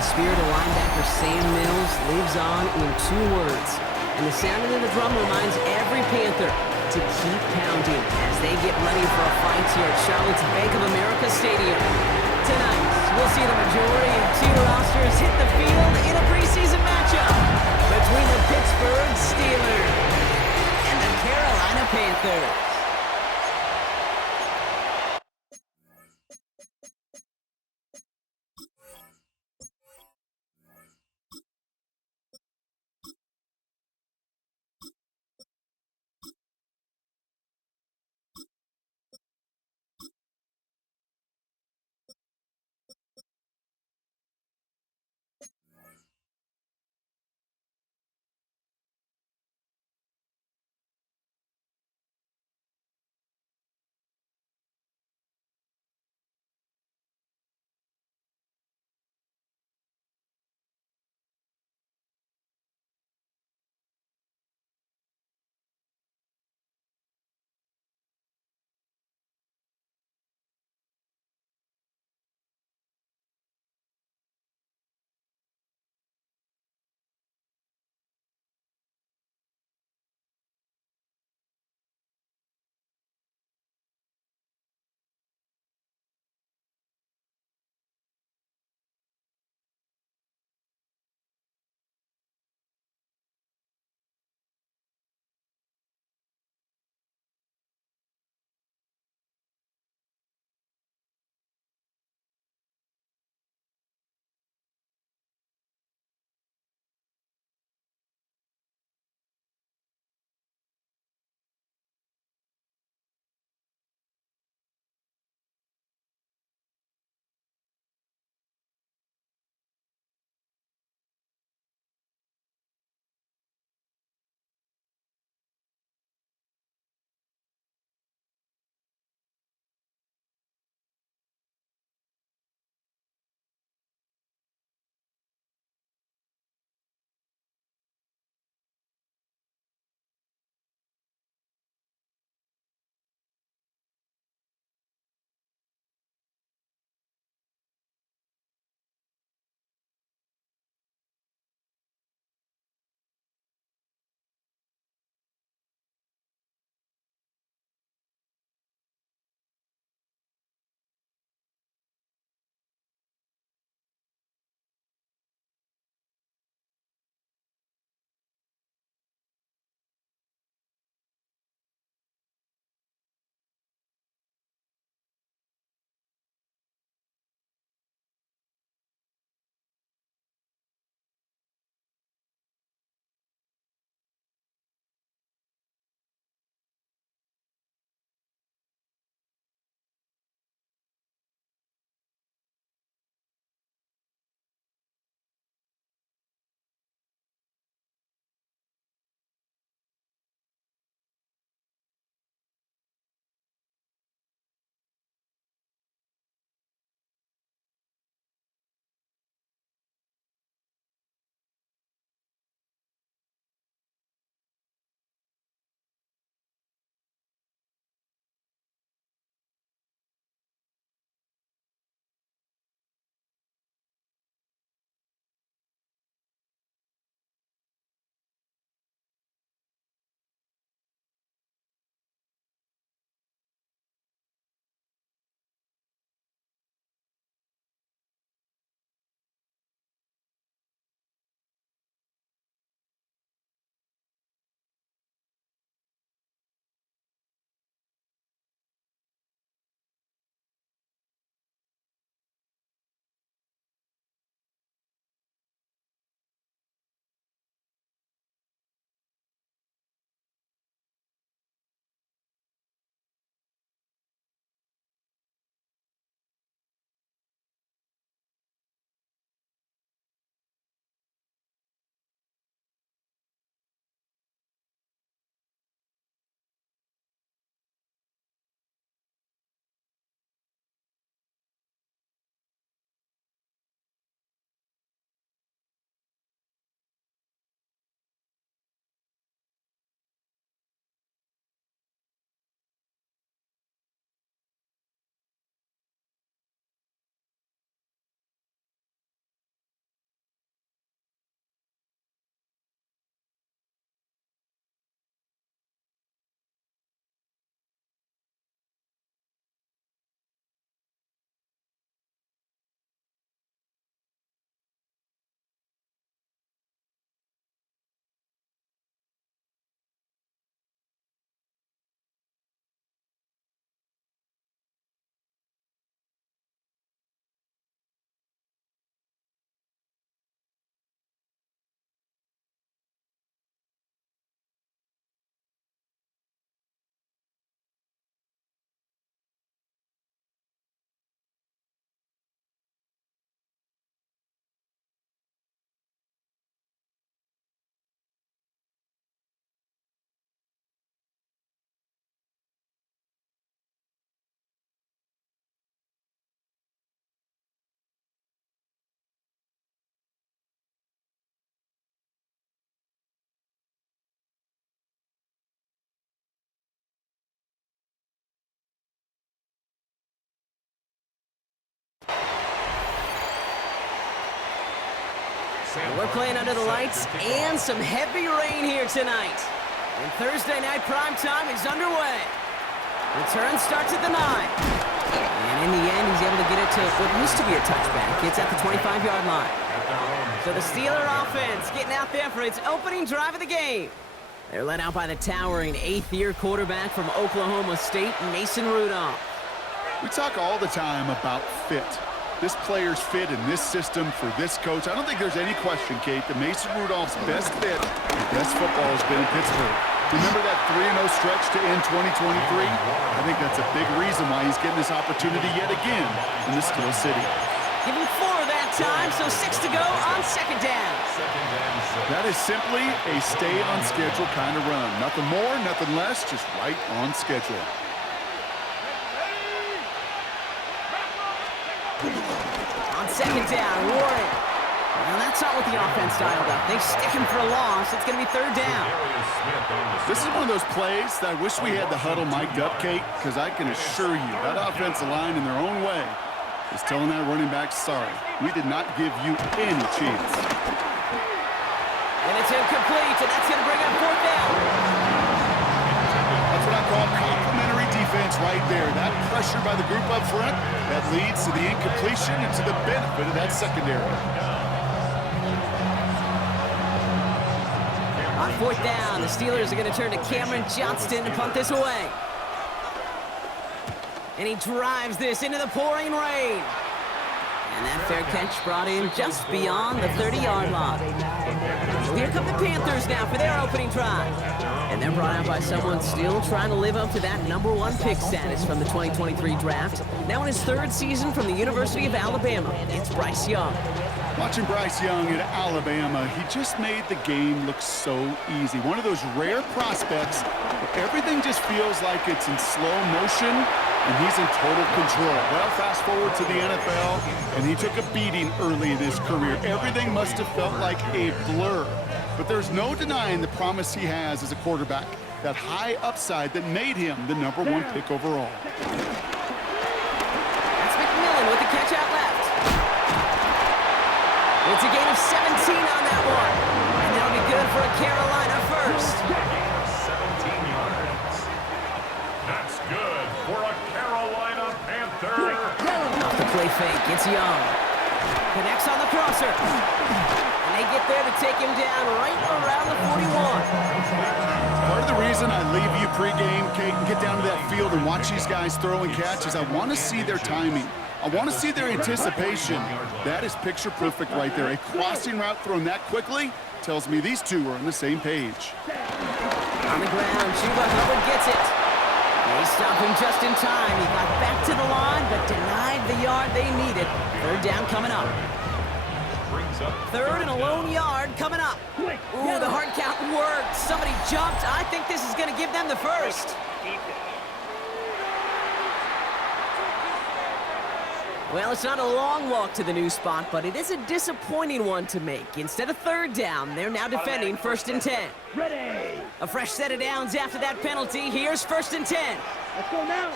The spirit of linebacker Sam Mills lives on in 2 words. And the sounding of the drum reminds every Panther to keep pounding as they get ready for a fight here at Charlotte's Bank of America Stadium. Tonight, we'll see the majority of 2 rosters hit the field in a preseason matchup between the Pittsburgh Steelers and the Carolina Panthers. We're playing under the lights and some heavy rain here tonight. And Thursday night primetime is underway. Return starts at the 9. And in the end, he's able to get it to what used to be a touchback. It's at the 25-yard line. So the Steeler offense getting out there for its opening drive of the game. They're led out by the towering 8th-year quarterback from Oklahoma State, Mason Rudolph. We talk all the time about fit. This player's fit in this system for this coach. I don't think there's any question, Kate, that Mason Rudolph's best fit and best football has been in Pittsburgh. Remember that 3-0 stretch to end 2023? I think that's a big reason why he's getting this opportunity yet again in the Steel City. Give him 4 that time, so 6 to go on second down. That is simply a stay-on-schedule kind of run. Nothing more, nothing less, just right on schedule. On second down, Warren. Well, that's not what the offense dialed up. They stick him for a loss. It's going to be 3rd down. This is one of those plays that I wish we had the huddle mic'd up, Kate, because I can assure you that offensive line in their own way is telling that running back, sorry, we did not give you any chance. And it's incomplete, and that's going to bring up 4th down. That's what I call complimentary defense right there. That pressure by the group up front, that leads to the incompletion and to the benefit of that secondary. On 4th down, the Steelers are going to turn to Cameron Johnston to punt this away. And he drives this into the pouring rain. And that fair catch brought in just beyond the 30-yard line. So here come the Panthers now for their opening drive. And they're brought out by someone still trying to live up to that #1 pick status from the 2023 draft. Now in his 3rd season from the University of Alabama, it's Bryce Young. Watching Bryce Young at Alabama, he just made the game look so easy. One of those rare prospects where everything just feels like it's in slow motion and he's in total control. Well, fast forward to the NFL, and he took a beating early in his career. Everything must have felt like a blur. But there's no denying the promise he has as a quarterback, that high upside that made him the #1 pick overall. That's McMillan with the catch out left. It's a gain of 17 on that one. And that'll be good for a Carolina first. 17 yards. That's good for a Carolina Panther. Off the play fake, it's Young. Connects on the crosser. And they get there to take him down right around the 41. Part of the reason I leave you pregame, Kate, and get down to that field and watch these guys throw and catch is I want to see their timing. I want to see their anticipation. That is picture perfect right there. A crossing route thrown that quickly tells me these two are on the same page. On the ground, Chuba Hubbard gets it. They stop him just in time. He got back to the line, but denied the yard they needed. 3rd down coming up. 3rd and a lone yard coming up. Ooh, the hard count worked. Somebody jumped. I think this is going to give them the first. Well, it's not a long walk to the new spot, but it is a disappointing one to make. Instead of 3rd down, they're now defending 1st and 10. Ready. A fresh set of downs after that penalty. Here's 1st and 10. Let's go now.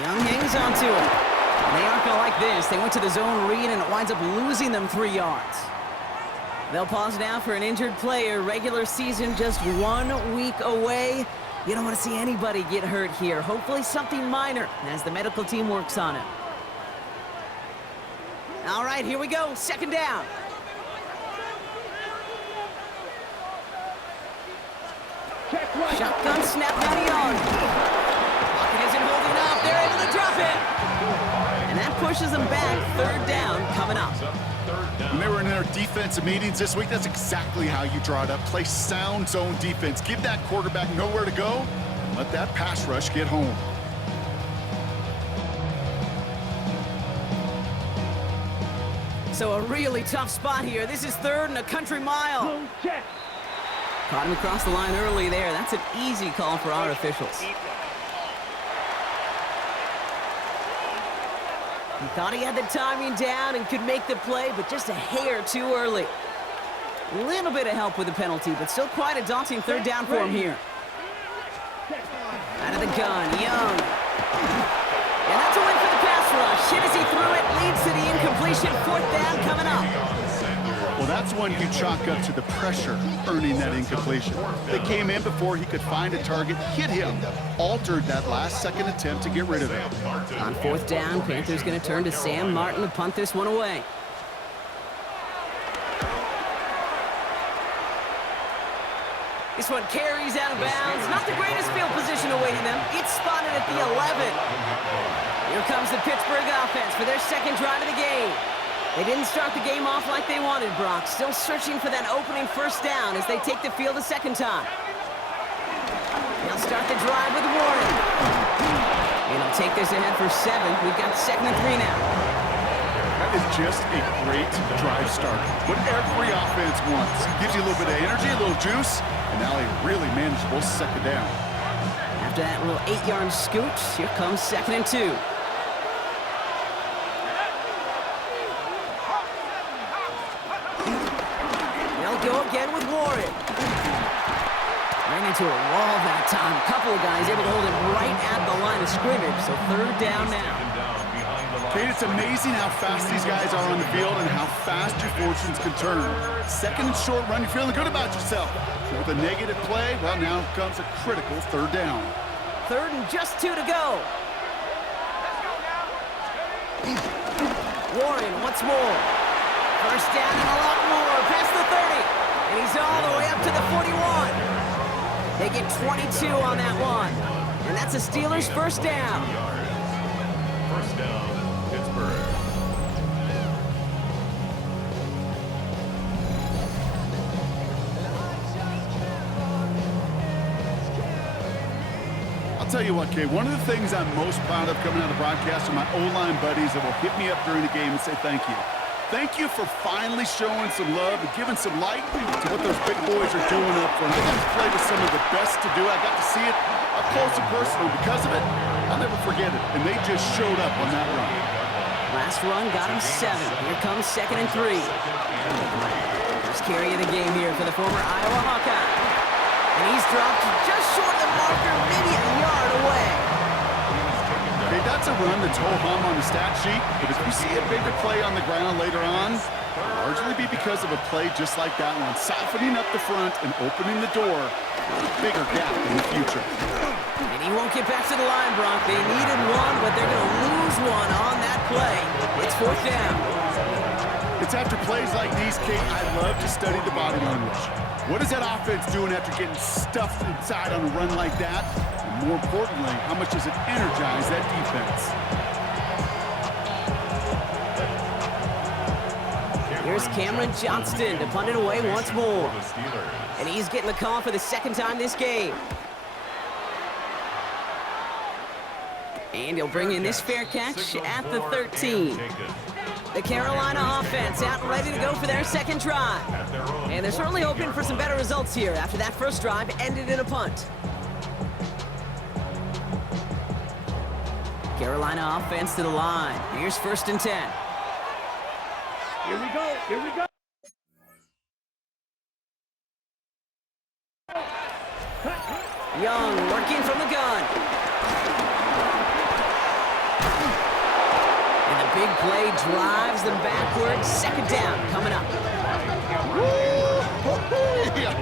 Young hangs on to it. They aren't going to like this. They went to the zone read, and it winds up losing them 3 yards. They'll pause now for an injured player. Regular season just 1 week away. You don't want to see anybody get hurt here. Hopefully something minor as the medical team works on it. All right, here we go. 2nd down. Shotgun snap down the yard. Pocket isn't holding up. They're able to drop it. And that pushes them back. 3rd down coming up. When they were in their defensive meetings this week, that's exactly how you draw it up. Play sound zone defense. Give that quarterback nowhere to go. Let that pass rush get home. So a really tough spot here. This is 3rd and a country mile. Caught him across the line early there. That's an easy call for our officials. He thought he had the timing down and could make the play, but just a hair too early. A little bit of help with the penalty, but still quite a daunting 3rd down for him here. Out of the gun, Young. And that's a win for the pass rush. Hit as he threw it, leads to the incompletion. Fourth down coming up. Well, that's one you chalk up to the pressure earning that incompletion. They came in before he could find a target, hit him, altered that last-second attempt to get rid of it. On fourth down, Panthers going to turn to Sam Martin to punt this one away. This one carries out of bounds. Not the greatest field position awaiting them. It's spotted at the 11. Here comes the Pittsburgh offense for their second drive of the game. They didn't start the game off like they wanted, Brock. Still searching for that opening first down as they take the field a second time. They'll start the drive with Warren. And they'll take this ahead for 7. We've got 2nd and 3 now. That is just a great drive start. What every offense wants. Gives you a little bit of energy, a little juice, and now a really manageable second down. After that little 8-yard scoot, here comes 2nd and 2. They'll go again with Warren. Ran into a wall that time. A couple of guys able to hold him right at the line of scrimmage, so 3rd down now. Kate, it's amazing how fast these guys are on the field and how fast your fortunes can turn. Second and short run, you're feeling good about yourself. But with a negative play, well, now comes a critical 3rd down. 3rd and just 2 to go. Warren once more. First down and a lot more. Past the 30. And he's all the way up to the 41. They get 22 on that one. And that's a Steelers first down. First down, Pittsburgh. I'll tell you what, Kate, one of the things I'm most proud of coming out of the broadcast are my O-line buddies that will hit me up during the game and say thank you. Thank you for finally showing some love and giving some light to what those big boys are doing up front. They got to play with some of the best to do. I got to see it up close and personal. Because of it, I'll never forget it. And they just showed up on that run. Last run got him 7. Here comes 2nd and 3. First carry of the game here for the former Iowa Hawkeye. And he's dropped just short of the marker, maybe a yard away. Okay, that's a run that's ho-hum on the stat sheet, but if you see a bigger play on the ground later on, it'll largely be because of a play just like that one, softening up the front and opening the door for a bigger gap in the future. And he won't get back to the line, Bronk. They needed one, but they're going to lose one on that play. It's 4th down. It's after plays like these, Kate, I love to study the body language. What is that offense doing after getting stuffed inside on a run like that? And more importantly, how much does it energize that defense? Here's Cameron Johnston to punt it away once more. And he's getting the call for the 2nd time this game. And he'll bring in this fair catch at the 13. The Carolina offense out and ready to go for their 2nd drive. And they're certainly hoping for some better results here after that first drive ended in a punt. Carolina offense to the line. Here's 1st and 10. Here we go. Here we go. Young working from the gun. And the big play drives them backwards. 2nd down coming up.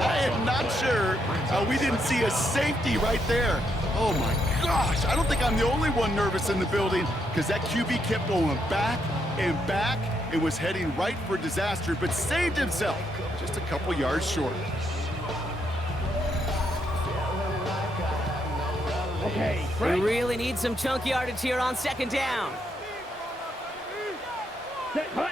I am not sure how we didn't see a safety right there. Oh my gosh, I don't think I'm the only one nervous in the building because that QB kept going back and back and was heading right for disaster, but saved himself just a couple yards short. Okay, We really need some chunk yardage here on 2nd down. Set, hut.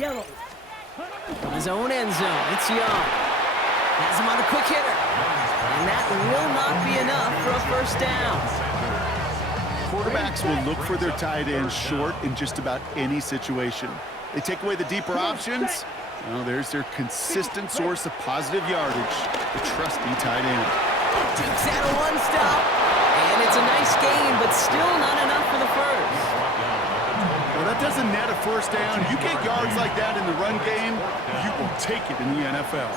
Yellow. From his own end zone, it's Young. Has him on the quick hitter. And that will not be enough for a first down. Quarterbacks will look for their tight end short in just about any situation. They take away the deeper options. Well, there's their consistent source of positive yardage, the trusty tight end. Takes out a one-stop. And it's a nice gain, but still not enough for the first. Well, that doesn't net a first down. You get yards like that in the run game, you will take it in the NFL.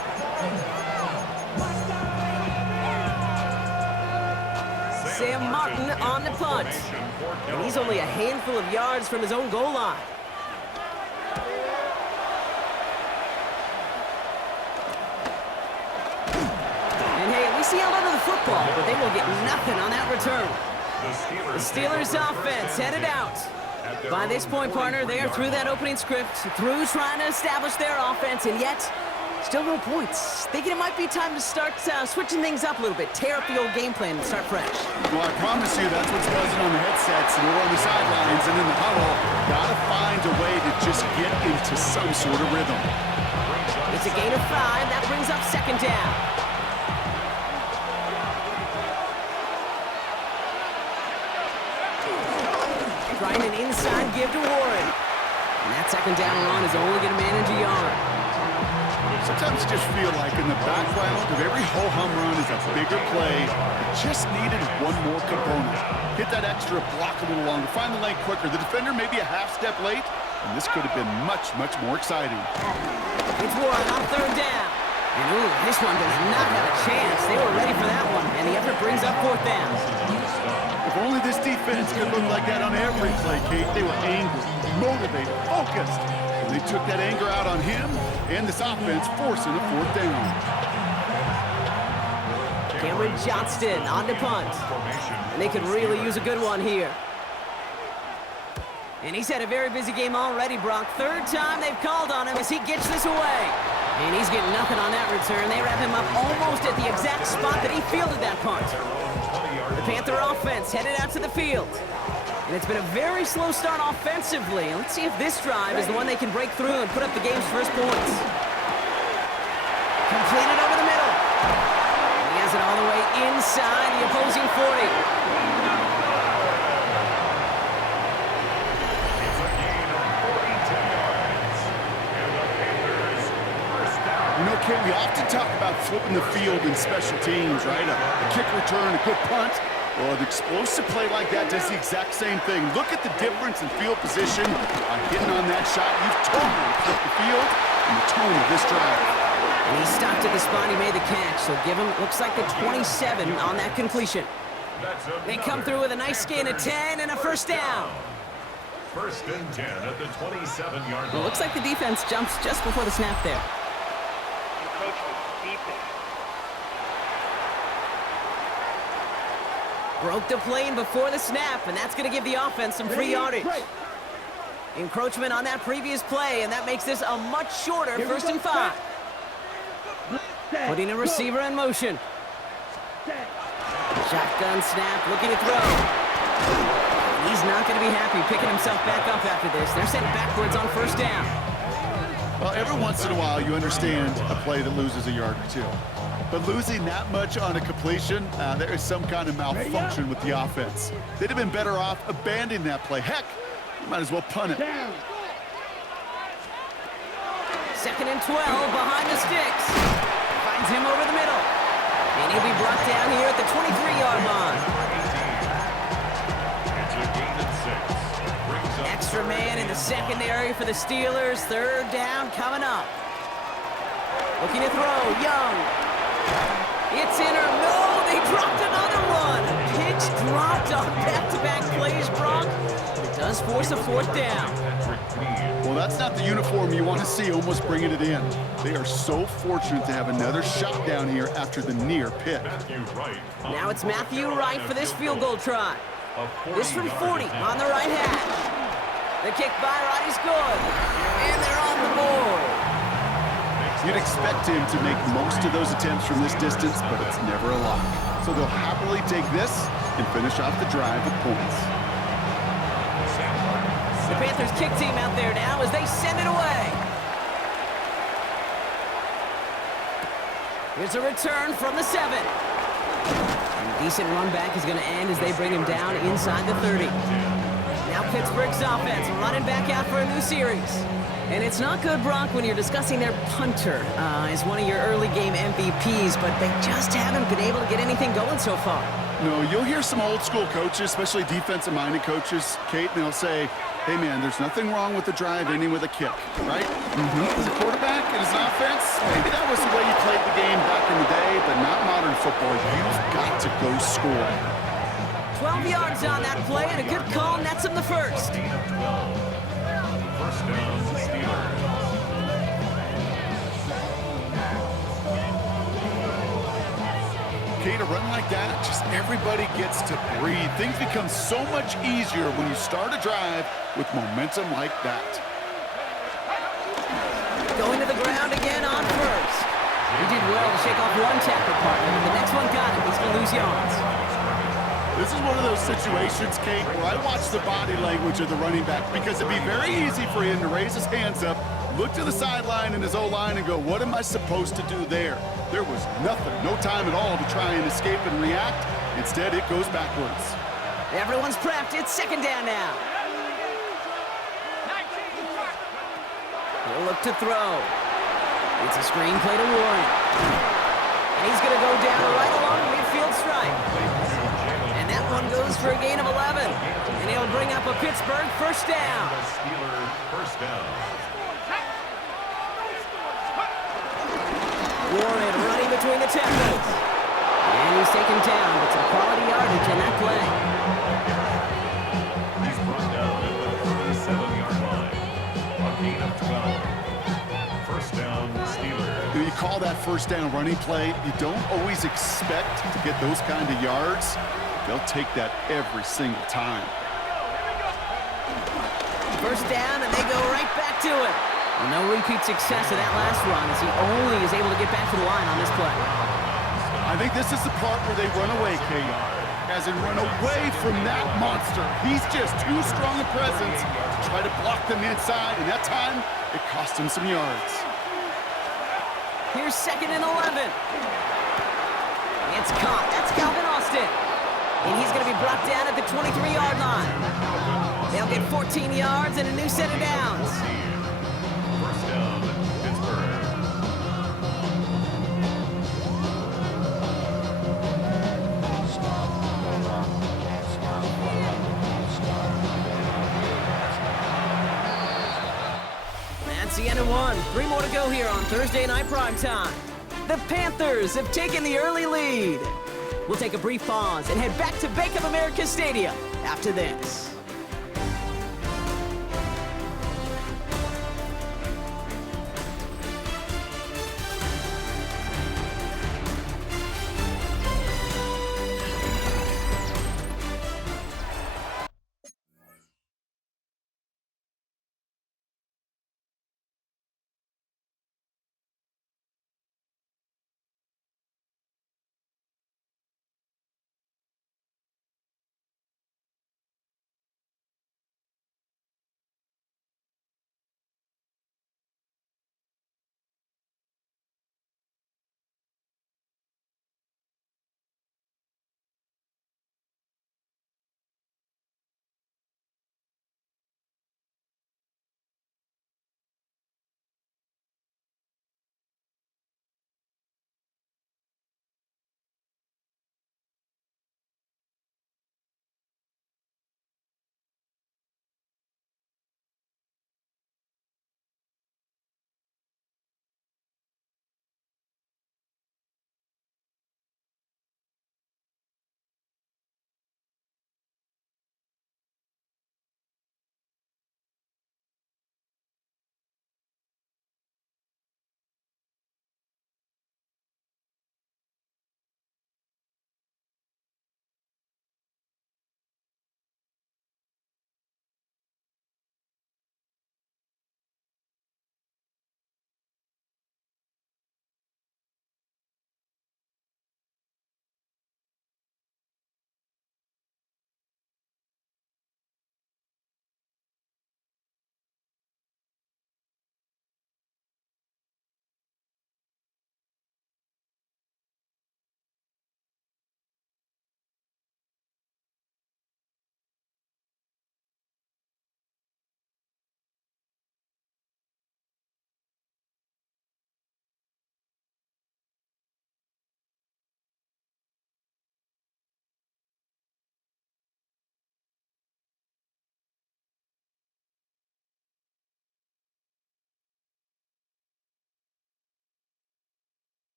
Sam Martin on the punt. And he's only a handful of yards from his own goal line. And hey, we see a lot of the football, but they will get nothing on that return. The Steelers offense headed out. By this point, partner, they are through that opening script, through trying to establish their offense, and yet still no points. Thinking it might be time to start switching things up a little bit, tear up the old game plan and start fresh. Well, I promise you that's what's buzzing on the headsets and over on the sidelines and in the huddle. Gotta find a way to just get into some sort of rhythm. It's a gain of 5. That brings up second down. Trying an inside give to Warren. And that second down run is only going to manage a yard. Sometimes you just feel like in the background of every ho-hum run is a bigger play. It just needed one more component. Hit that extra block a little longer, find the lane quicker. The defender maybe a half step late, and this could have been much, much more exciting. It's Warren on third down. And ooh, this one does not have a chance. They were ready for that one, and the effort brings up fourth down. If only this defense could look like that on every play, Kate. They were angry, motivated, focused. And they took that anger out on him and this offense, forcing a fourth down. Cameron Johnston on the punt. And they could really use a good one here. And he's had a very busy game already, Brock. Third time they've called on him as he gets this away. And he's getting nothing on that return. They wrap him up almost at the exact spot that he fielded that punt. The Panther offense headed out to the field. And it's been a very slow start offensively. Let's see if this drive is the one they can break through and put up the game's first points. Completed over the middle. And he has it all the way inside the opposing 40. You know, Ken, we often talk about flipping the field in special teams, right? A kick return, a good punt. Well, an explosive play like that does the exact same thing. Look at the difference in field position by getting on that shot. You've totally flipped the field and the tone of this drive. And he stopped at the spot he made the catch, so give him, looks like the 27 on that completion. They come through with a nice gain of 10 and a first down. First and 10 at the 27-yard line. Well, looks like the defense jumps just before the snap there. Broke the plane before the snap, and that's going to give the offense some free yardage. Encroachment on that previous play, and that makes this a much shorter first and 5. Putting a receiver in motion. Shotgun snap, looking to throw. He's not going to be happy picking himself back up after this. They're sent backwards on first down. Well, every once in a while you understand a play that loses a yard or two. But losing that much on a completion, there is some kind of malfunction with the offense. They'd have been better off abandoning that play. Heck, you might as well punt it. Second and 12 behind the sticks. Finds him over the middle. And he'll be brought down here at the 23-yard line. Extra man in the secondary for the Steelers. Third down coming up. Looking to throw, Young. It's in or no, they dropped another one. Pitch dropped on back-to-back plays, Brock. It does force a fourth down. Well, that's not the uniform you want to see almost bringing it in. They are so fortunate to have another shot down here after the near pick. Now it's Matthew Wright for this field goal try. This from 40 on the right hash. The kick by Wright is good. And they're on the board. You'd expect him to make most of those attempts from this distance, but it's never a lock. So they'll happily take this and finish off the drive with points. The Panthers kick team out there now as they send it away. Here's a return from the 7. And a decent run back is going to end as they bring him down inside the 30. Now Pittsburgh's offense running back out for a new series. And it's not good, Brock, when you're discussing their punter as one of your early game MVPs, but they just haven't been able to get anything going so far. No, you'll hear some old school coaches, especially defensive-minded coaches, Kate, and they'll say, hey, man, there's nothing wrong with the drive ending with a kick, right? As a quarterback and as an offense, maybe that was the way you played the game back in the day, but not modern football. You've got to go score. 12 yards on that play, and a good call nets him the first. First down, Steelers. Kate, a run like that, just everybody gets to breathe. Things become so much easier when you start a drive with momentum like that. Going to the ground again on first. He did well to shake off one tackle partner, but the next one got him. He's going to lose yards. This is one of those situations, Kate, where I watch the body language of the running back because it'd be very easy for him to raise his hands up, look to the sideline in his O-line and go, what am I supposed to do there? There was nothing, no time at all to try and escape and react. Instead, it goes backwards. Everyone's prepped. It's second down now. He'll look to throw. It's a screen play to Warren. And he's going to go down right along the midfield stripe. And that one goes for a gain of 11. And he'll bring up a Pittsburgh first down. Steelers first down. Warren running between the tackles. And he's taken down, but some quality yardage in that play. He's brought down at the 37-yard line. A gain of 12. First down, Steelers. You call that first down running play, you don't always expect to get those kind of yards. They'll take that every single time. First down, and they go right back to it. Well, no repeat success of that last run as he only is able to get back to the line on this play. I think this is the part where they run away, Kate. As in run away from that monster. He's just too strong a presence to try to block them inside, and that time, it cost him some yards. Here's second and 11. It's caught. That's Calvin Austin. And he's going to be brought down at the 23-yard line. They'll get 14 yards and a new set of downs. First down, Pittsburgh. That's the end of one. 3 more to go here on Thursday Night Primetime. The Panthers have taken the early lead. We'll take a brief pause and head back to Bank of America Stadium after this.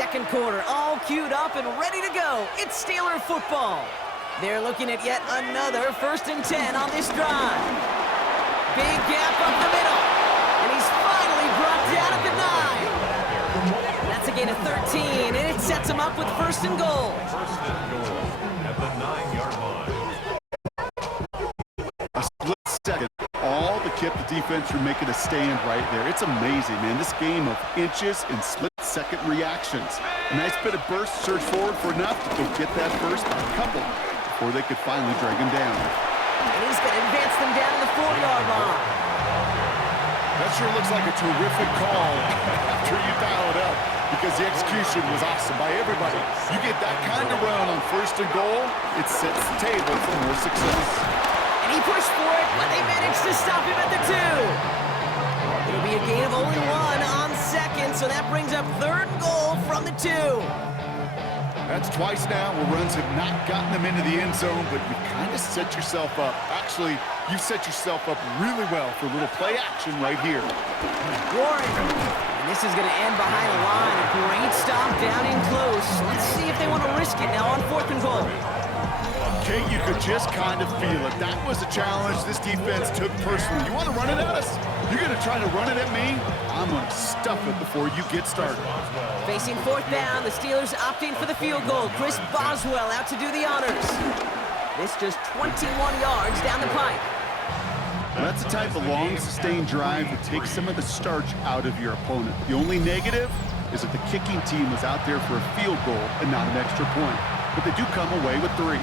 Second quarter, all queued up and ready to go. It's Steeler football. They're looking at yet another 1st and 10 on this drive. Big gap up the middle. And he's finally brought down at the 9. That's a gain of 13, and it sets him up with 1st and goal. 1st and goal at the 9-yard line. A split second, all to keep the defense from making a stand right there. It's amazing, man. This game of inches and split-second reactions. A nice bit of burst, surge forward for enough to go get that first couple before they could finally drag him down. And he's going to advance them down to the 4-yard line. That sure looks like a terrific call after you dial it up, because the execution was awesome by everybody. You get that kind of run on 1st and goal, it sets the table for more success. And he pushed for it, but they managed to stop him at the 2. It'll be a gain of only 1 on 2nd, so that brings up 3rd and goal from the 2. That's twice now where runs have not gotten them into the end zone, but you kind of set yourself up. Actually, you set yourself up really well for a little play action right here. Warren, and this is going to end behind the line. A great stop down in close. Let's see if they want to risk it now on 4th and goal. Kate, you could just kind of feel it. That was a challenge this defense took personally. You want to run it at us? You're going to try to run it at me? I'm going to stuff it before you get started. Facing 4th down, the Steelers opting for the field goal. Chris Boswell out to do the honors. This just 21 yards down the pipe. That's the type of long, sustained drive that takes some of the starch out of your opponent. The only negative is that the kicking team was out there for a field goal and not an extra point. But they do come away with 3.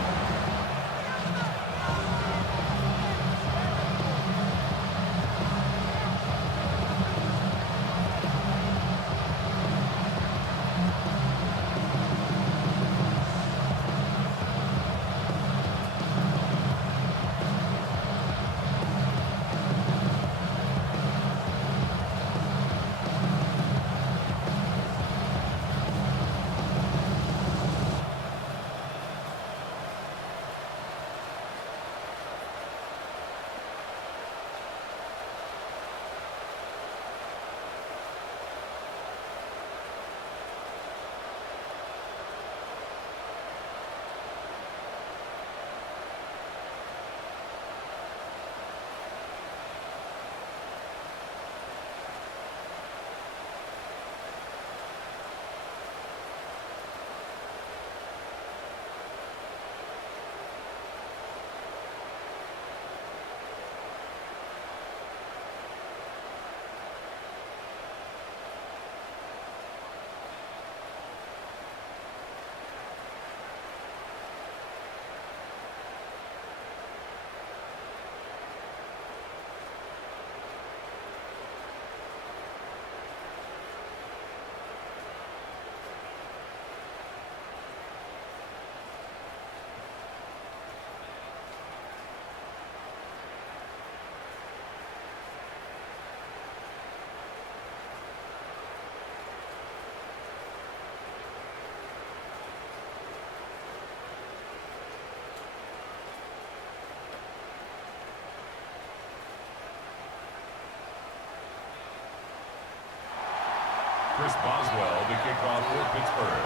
Chris Boswell, the kickoff for Pittsburgh.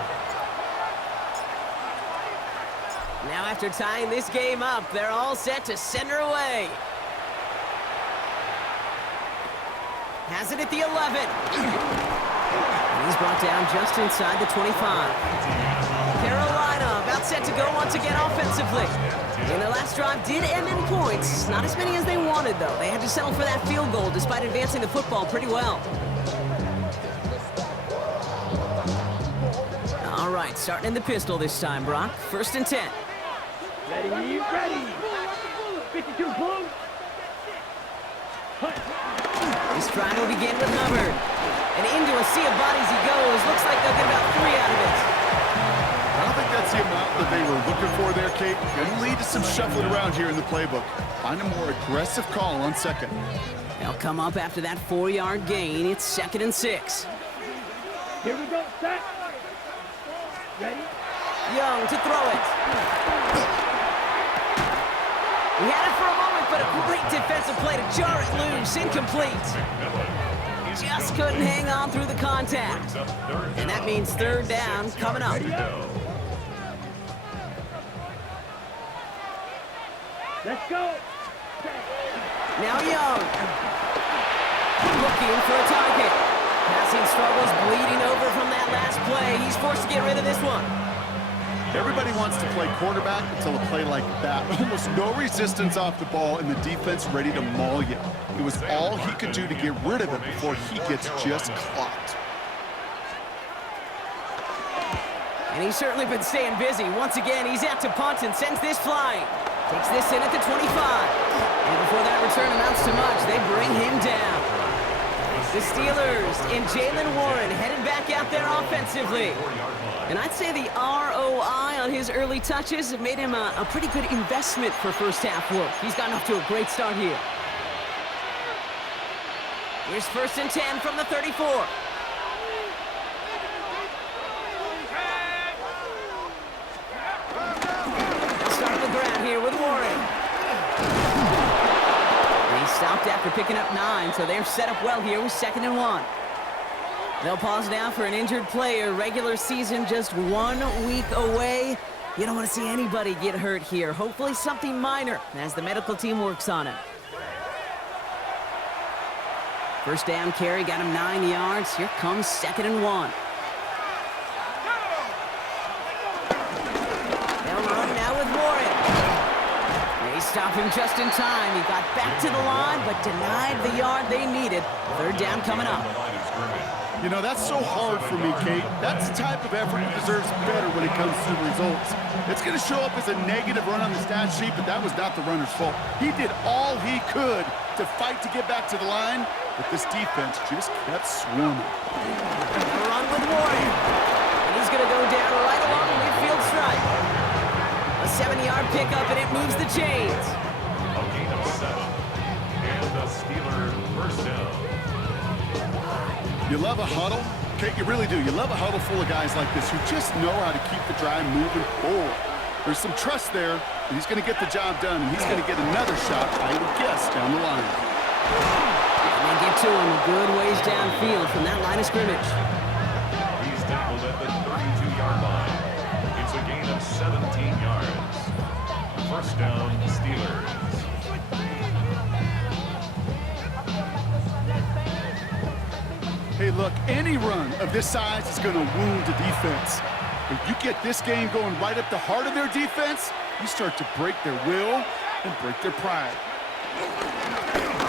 Now after tying this game up, they're all set to send her away. Has it at the 11. And he's brought down just inside the 25. Carolina about set to go once again offensively. And their last drive did end in points. Not as many as they wanted, though. They had to settle for that field goal despite advancing the football pretty well. All right, starting in the pistol this time, Brock. 1st and 10. Ready, ready. 52 boom. This drive will begin with Hubbard. And into a sea of bodies he goes. Looks like they'll get about 3 out of it. I don't think that's the amount that they were looking for there, Kate. Going to lead to some shuffling around here in the playbook. Find a more aggressive call on 2nd. They'll come up after that 4-yard gain. It's 2nd and 6. Here we go, set. Ready? Young to throw it. He had it for a moment, but a great defensive play to jar it loose. Incomplete. McMillan just couldn't hang on through the contact. And that means third down coming up. Let's go. Now Young. Looking for a target. Passing struggles bleeding over from that last play. He's forced to get rid of this one. Everybody wants to play quarterback until a play like that. Almost no resistance off the ball and the defense ready to maul you. It was all he could do to get rid of it before he gets just clocked. And he's certainly been staying busy. Once again, he's out to punt and sends this flying. Takes this in at the 25. And before that return amounts to much, they bring him down. The Steelers and Jaylen Warren headed back out there offensively. And I'd say the ROI on his early touches have made him a pretty good investment for first half work. He's gotten off to a great start here. Here's 1st and 10 from the 34. Start on the ground here with Warren. He stopped after picking up 9, so they're set up well here with 2nd and 1. They'll pause now for an injured player. Regular season just 1 week away. You don't want to see anybody get hurt here. Hopefully something minor as the medical team works on it. First down carry got him 9 yards. Here comes 2nd and 1. They'll run now with Warren. They stop him just in time. He got back to the line, but denied the yard they needed. 3rd down coming up. You know, that's so hard for me, Kate. That's the type of effort that deserves better when it comes to the results. It's going to show up as a negative run on the stat sheet, but that was not the runner's fault. He did all he could to fight to get back to the line, but this defense just kept swarming. Run with Warren. And he's going to go down right along the midfield stripe. A 7-yard pickup, and it moves the chains. A gain of 7. And the Steelers first down. You love a huddle? Kate, you really do. You love a huddle full of guys like this who just know how to keep the drive moving forward. There's some trust there, and he's going to get the job done, and he's going to get another shot, I would guess, down the line. And they get to him a good ways downfield from that line of scrimmage. He's tackled at the 32-yard line. It's a gain of 17 yards. First down, Steelers. Hey, look, any run of this size is going to wound the defense. If you get this game going right at the heart of their defense, you start to break their will and break their pride.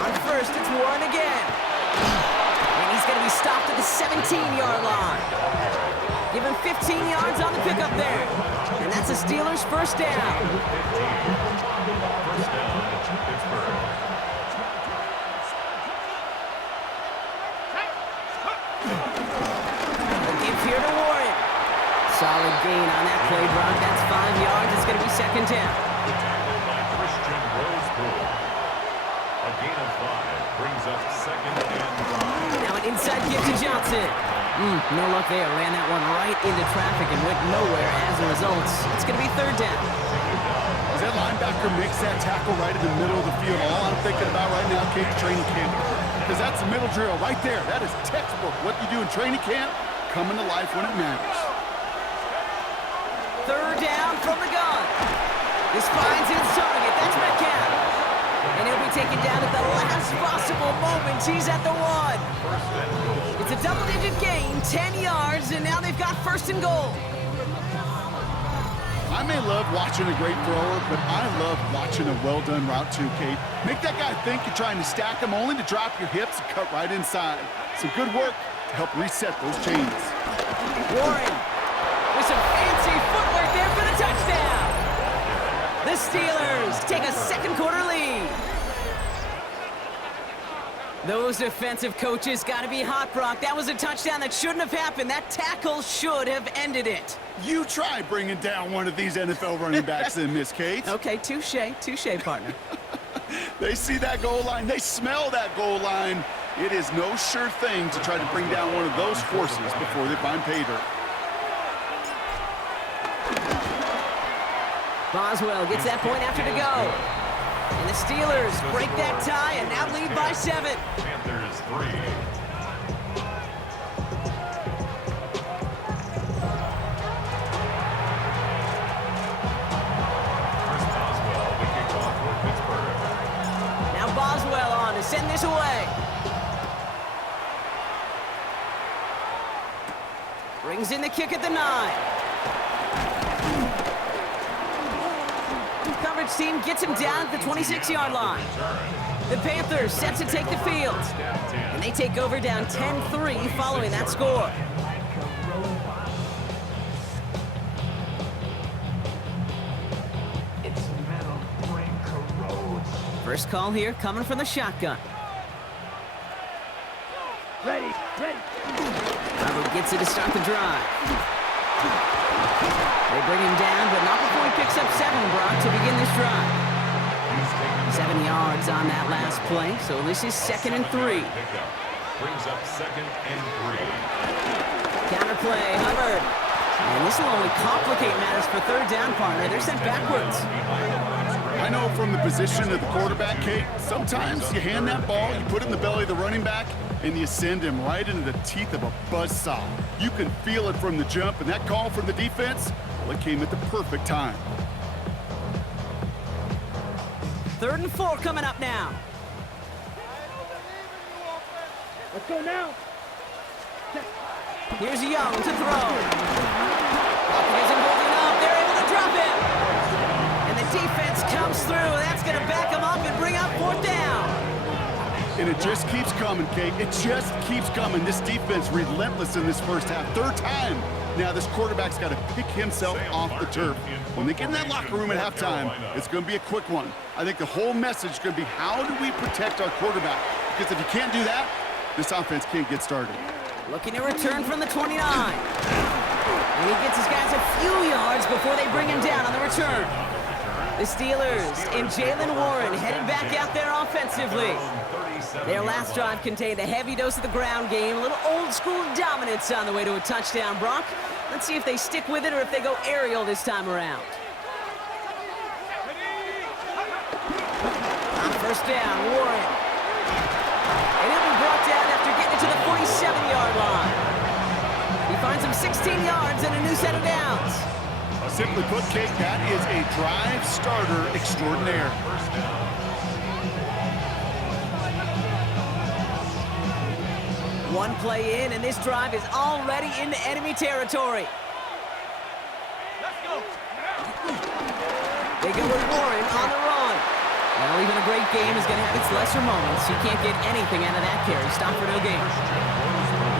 On first, it's Warren again. And he's going to be stopped at the 17-yard line. Give him 15 yards on the pickup there. And that's the Steelers' first down. First down, Pittsburgh. Here to Warren. Solid gain on that play, Brock. That's 5 yards. It's going to be 2nd down. Tackled by Christian Rosebull. A gain of 5 brings up 2nd and 5. Now an inside give to Johnson. No luck there. Ran that one right into traffic and went nowhere as a result. It's going to be 3rd down. As that linebacker makes that tackle right in the middle of the field, all I'm thinking about right now, Kate, training camp. Because that's the middle drill right there. That is textbook. What you do in training camp, coming to life when it matters. 3rd down from the gun. This finds its target. That's Metcalf. And he'll be taken down at the last possible moment. He's at the 1. It's a double-digit gain, 10 yards, and now they've got 1st and goal. I may love watching a great thrower, but I love watching a well-done route too, Kate. Make that guy think you're trying to stack him only to drop your hips and cut right inside. Some good work to help reset those chains. Warren with some fancy footwork there for the touchdown. The Steelers take a 2nd quarter lead. Those defensive coaches got to be hot, Brock. That was a touchdown that shouldn't have happened. That tackle should have ended it. You try bringing down one of these NFL running backs in, Miss Kate. Okay, touche, partner. They see that goal line. They smell that goal line. It is no sure thing to try to bring down one of those horses before they find pay dirt. Boswell gets that point after to go. And the Steelers break that tie and now lead by 7. Panthers 3. brings in the kick at the 9. Coverage team gets him down at the 26-yard line. The Panthers set to take the field. And they take over down 10-3 following that score. First call here coming from the shotgun. Ready. Harvard gets it to start the drive. They bring him down, but not before he picks up 7, Brock, to begin this drive. 7 yards on that last play, so this is 2nd and 3. Brings up 2nd and 3. Counterplay, Hubbard. And this will only complicate matters for 3rd down, partner. They're sent backwards. I know from the position of the quarterback, Kate, sometimes you hand that ball, you put it in the belly of the running back, and you send him right into the teeth of a buzzsaw. You can feel it from the jump, and that call from the defense, well, it came at the perfect time. 3rd and 4 coming up now. Let's go now. Here's Young to throw. Pocket isn't holding up. They're able to drop it. And the defense comes through. That's going to back them up and bring up 4th down. And it just keeps coming, Kate. It just keeps coming. This defense relentless in this first half. 3rd time. Now this quarterback's got to pick himself off the turf. When they get in that locker room at halftime, it's going to be a quick one. I think the whole message is going to be, how do we protect our quarterback? Because if you can't do that, this offense can't get started. Looking to return from the 29. And he gets his guys a few yards before they bring him down on the return. The Steelers and Jalen Warren headed back out there offensively. Their last drive contained a heavy dose of the ground game, a little old-school dominance on the way to a touchdown, Brock. Let's see if they stick with it or if they go aerial this time around. On 1st down, Warren. And he'll be brought down after getting it to the 47-yard line. He finds him 16 yards and a new set of downs. Simply put, Kate, that is a drive starter extraordinaire. One play in, and this drive is already into enemy territory. Let's go. They go with Warren on the run. Well, even a great game is going to have its lesser moments. You can't get anything out of that carry. Stop for no gain.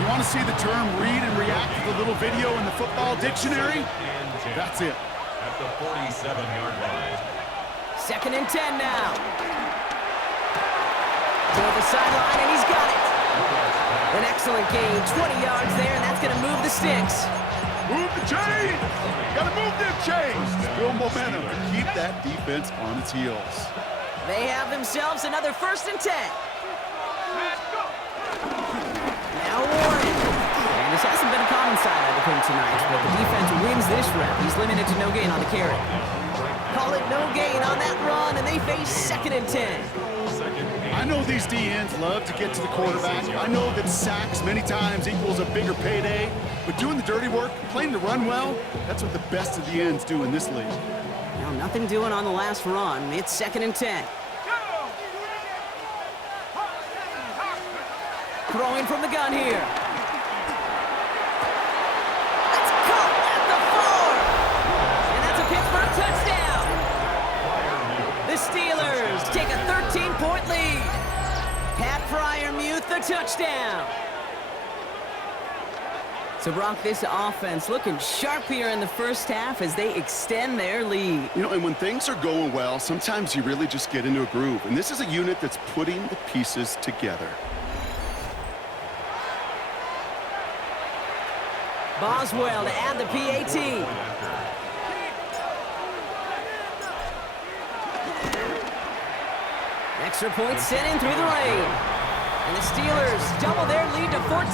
You want to see the term read and react to the little video in the football dictionary? That's it. At the 47-yard line. 2nd and 10 now. Toward the sideline, and he's got it. An excellent gain, 20 yards there, and that's going to move the sticks. Move the chains! Got to move them chains! Build momentum to keep that defense on its heels. They have themselves another 1st and 10. Now Warren. And this hasn't been a common side of him tonight, but the defense wins this round. He's limited to no gain on the carry. Call it no gain on that run, and they face 2nd and 10. I know these DNs love to get to the quarterback. I know that sacks many times equals a bigger payday, but doing the dirty work, playing to run well, that's what the best of the ends do in this league. Now nothing doing on the last run. It's 2nd and 10. Throwing from the gun here. That's caught at the 4. And that's a Pittsburgh touchdown. The Steelers take a 13-point lead. Pat Fryermuth the touchdown. So, Brock, this offense looking sharp here in the first half as they extend their lead. You know, and when things are going well, sometimes you really just get into a groove. And this is a unit that's putting the pieces together. Boswell to add the PAT. Extra point sent in through the rain. And the Steelers double their lead to 14.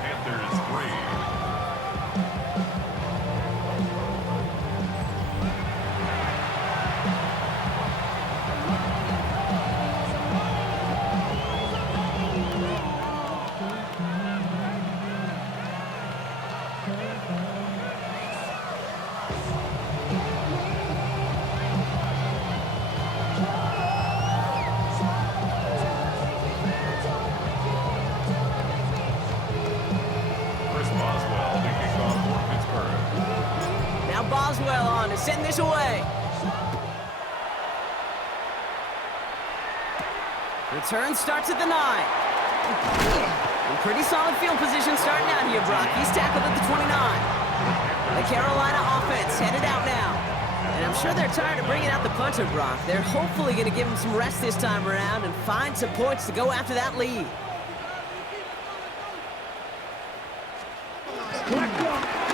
Panthers 3. Maxwell on to send this away. Return starts at the 9. In pretty solid field position starting out here, Brock. He's tackled at the 29. The Carolina offense headed out now. And I'm sure they're tired of bringing out the punter, Brock. They're hopefully going to give him some rest this time around and find some points to go after that lead.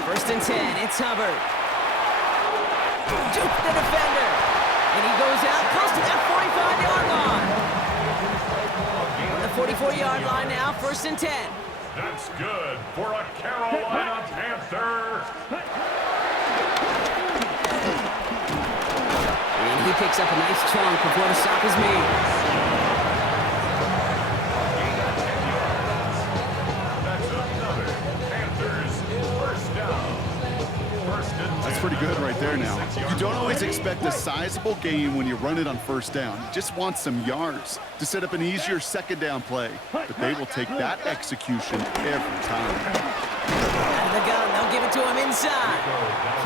First and 10, it's Hubbard. Juke the defender. And he goes out close to that 45-yard line. On the 44-yard line now, first and 10. That's good for a Carolina Panther. And he picks up a nice chunk before the stop is made. That's another Panthers first down. First and 10. That's pretty good right there now. You don't always expect a sizable gain when you run it on first down. You just want some yards to set up an easier second down play. But they will take that execution every time. Out of the gun, they'll give it to him inside.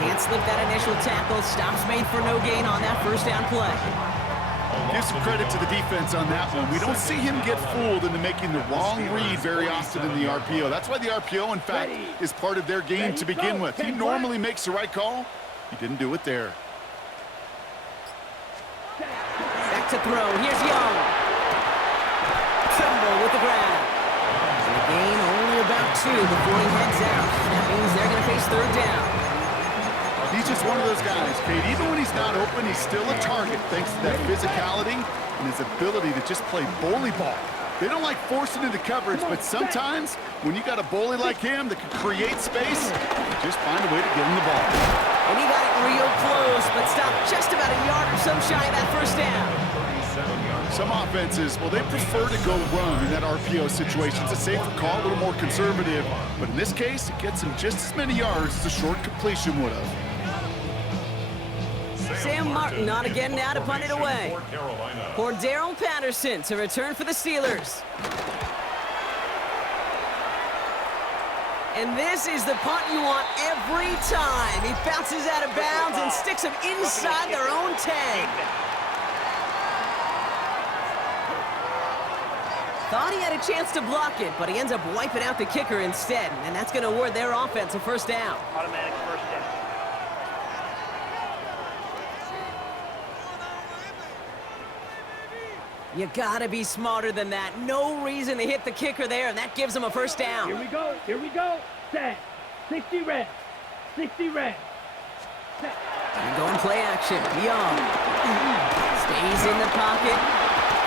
Can't slip that initial tackle. Stops made for no gain on that first down play. Give some credit to the defense on that one. We don't see him get fooled into making the wrong read very often in the RPO. That's why the RPO, in fact, is part of their game to begin with. He normally makes the right call. He didn't do it there. Back to throw. Here's Young. Tremble with the grab. And a gain only about 2 before he heads out. That means they're going to face third down. He's just one of those guys, Kate. Even when he's not open, he's still a target thanks to that physicality and his ability to just play bully ball. They don't like forcing into coverage, but sometimes when you got a bully like him that can create space, you just find a way to get him the ball. And he got it real close, but stopped just about a yard or so shy of that first down. Some offenses, well, they prefer to go run in that RPO situation. It's a safer call, a little more conservative. But in this case, it gets him just as many yards as a short completion would have. Sam Martin on again now to punt it away. For Darrell Patterson to return for the Steelers. And this is the punt you want every time. He bounces out of bounds and sticks them inside their own 10. Thought he had a chance to block it, but he ends up wiping out the kicker instead. And that's going to award their offense a first down. Automatic first down. You gotta be smarter than that. No reason to hit the kicker there, and that gives him a first down. Here we go. Here we go. Set. 60 red. 60 red. Set. And going play action. Young. Stays in the pocket.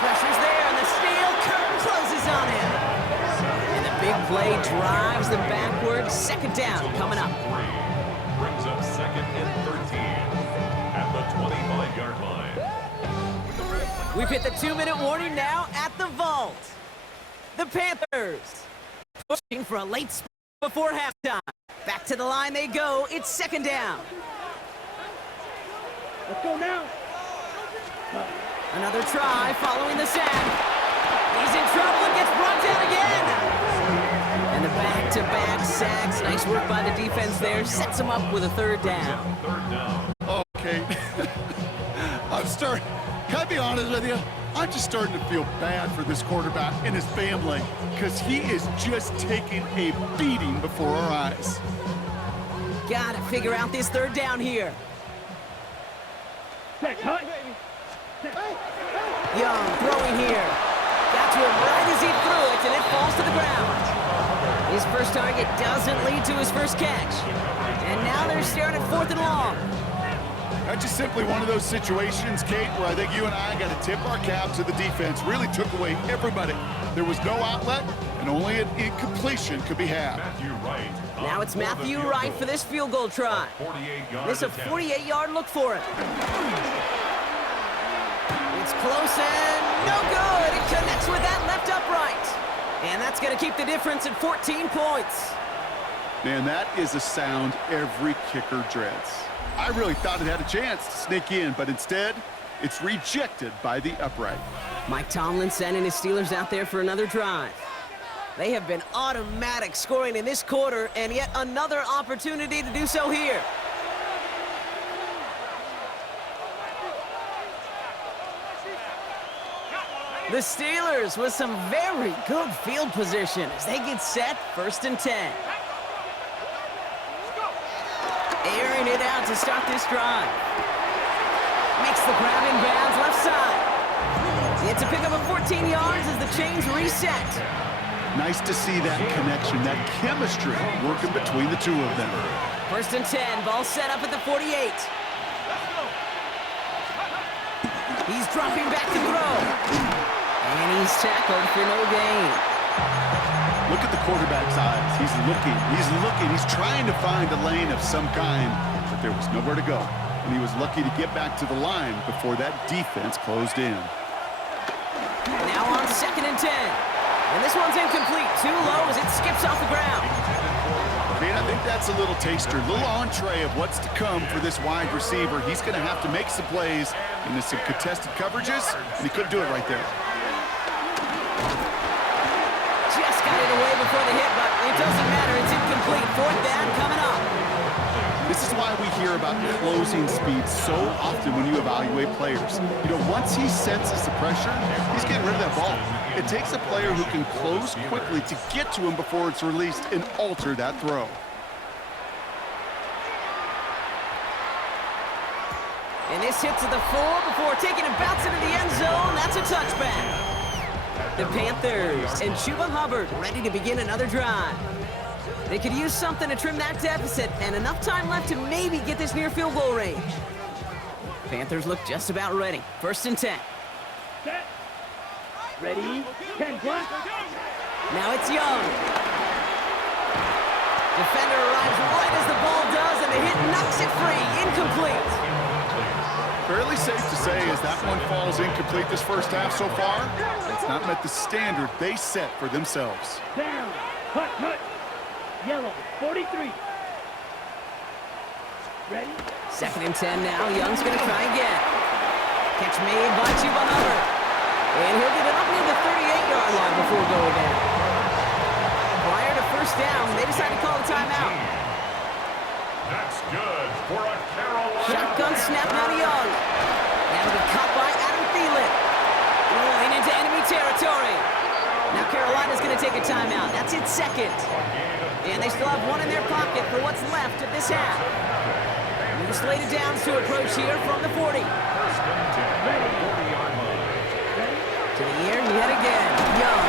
Pressure's there, and the steel curtain closes on him. And the big play drives them backwards. Second down coming up. Brings up second and 13 at the 25-yard line. We've hit the 2-minute warning now at the vault. The Panthers pushing for a late spurt before halftime. Back to the line they go. It's second down. Let's go now. Another try following the sack. He's in trouble and gets brought down again. And the back-to-back sacks. Nice work by the defense there. Sets him up with a third down. Third down. Okay. Can I be honest with you? I'm just starting to feel bad for this quarterback and his family because he is just taking a beating before our eyes. Gotta figure out this third down here. Set. Cut. Young throwing here. Got to him right as he threw it, and it falls to the ground. His first target doesn't lead to his first catch. And now they're staring at 4th and long. That's just simply one of those situations, Kate, where I think you and I got to tip our cap to the defense. Really took away everybody. There was no outlet, and only an incompletion could be had. Matthew Wright. Now it's Matthew Wright for this field goal try. 48-yard This is a 48-yard look for him. It's close and no good. It connects with that left upright. And that's going to keep the difference at 14 points. Man, that is a sound every kicker dreads. I really thought it had a chance to sneak in, but instead, it's rejected by the upright. Mike Tomlin sending his Steelers out there for another drive. They have been automatic scoring in this quarter, and yet another opportunity to do so here. The Steelers with some very good field position as they get set, 1st and 10. Airing it out to start this drive. Makes the grab in bounds left side. It's a pickup of 14 yards as the chains reset. Nice to see that connection, that chemistry working between the two of them. 1st and 10, ball set up at the 48. He's dropping back to throw. And he's tackled for no gain. Look at the quarterback's eyes. He's looking, he's trying to find a lane of some kind, but there was nowhere to go. And he was lucky to get back to the line before that defense closed in. Now on 2nd and 10. And this one's incomplete. Too low as it skips off the ground. Man, I think that's a little taster, a little entree of what's to come for this wide receiver. He's going to have to make some plays into some contested coverages, and he couldn't do it right there. Just got it away before the hit, but it doesn't matter. It's incomplete. 4th down coming up. This is why we hear about closing speed so often when you evaluate players. You know, once he senses the pressure, he's getting rid of that ball. It takes a player who can close quickly to get to him before it's released and alter that throw. And this hits at the 4 before taking a bounce into the end zone. That's a touchback. The Panthers and Chuba Hubbard ready to begin another drive. They could use something to trim that deficit, and enough time left to maybe get this near field goal range. Panthers look just about ready. 1st and 10. Set. Ready. 10 plus. Now it's Young. Defender arrives right as the ball does, and the hit knocks it free. Incomplete. Fairly safe to say as that one falls incomplete this first half so far, it's not met the standard they set for themselves. Down. Cut, cut. Yellow. 43. Ready. 2nd and 10 now. Young's going to try again. Catch made by Chuba Hubbard. And he'll get it up near the 38-yard line before going down. Prior to 1st down, they decide to call a timeout. That's good for a Carolina. Shotgun snap now to Young. Now the cut by Adam Thielen. Rolling into enemy territory. Now Carolina's going to take a timeout. That's its 2nd. And they still have one in their pocket for what's left of this half. New slated downs to approach here from the 40. 1st and 10, 40-yard line. To the air yet again. Young.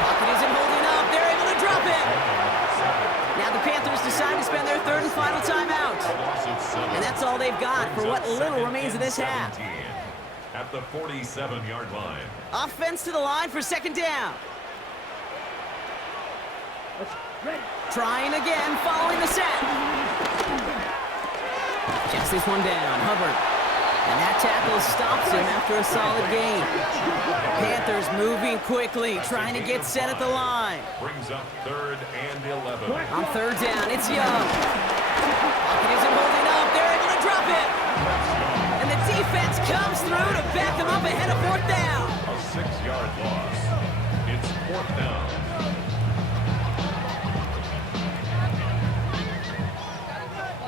Pocket isn't holding up. They're able to drop it. Now the Panthers decide to spend their 3rd and final timeout. And that's all they've got for what little remains of this half. At the 47-yard line. Offense to the line for 2nd down. Ready. Trying again, following the set. Checks this one down, Hubbard. And that tackle stops him after a solid gain. Panthers moving quickly, trying to get set at the line. Brings up 3rd and 11. On 3rd down, it's Young. Pocket isn't holding up, they're able to drop it. And the defense comes through to back them up ahead of 4th down. A 6-yard loss. It's 4th down.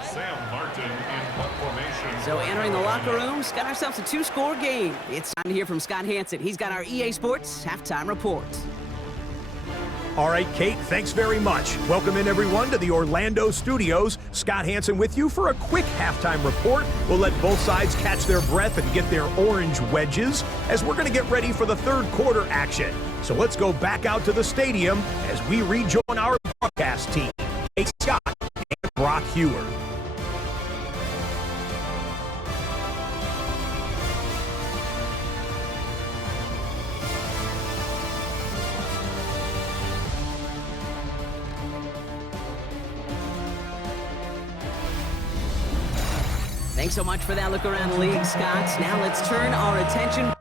Sam Martin in punt formation. So entering the locker room's got ourselves a 2-score game. It's time to hear from Scott Hansen. He's got our EA Sports halftime report. All right, Kate, thanks very much. Welcome in, everyone, to the Orlando studios. Scott Hansen with you for a quick halftime report. We'll let both sides catch their breath and get their orange wedges as we're going to get ready for the 3rd quarter action. So let's go back out to the stadium as we rejoin our broadcast team, Kate Scott and Brock Hewer. Thanks so much for that look around the league, Scott. Now let's turn our attention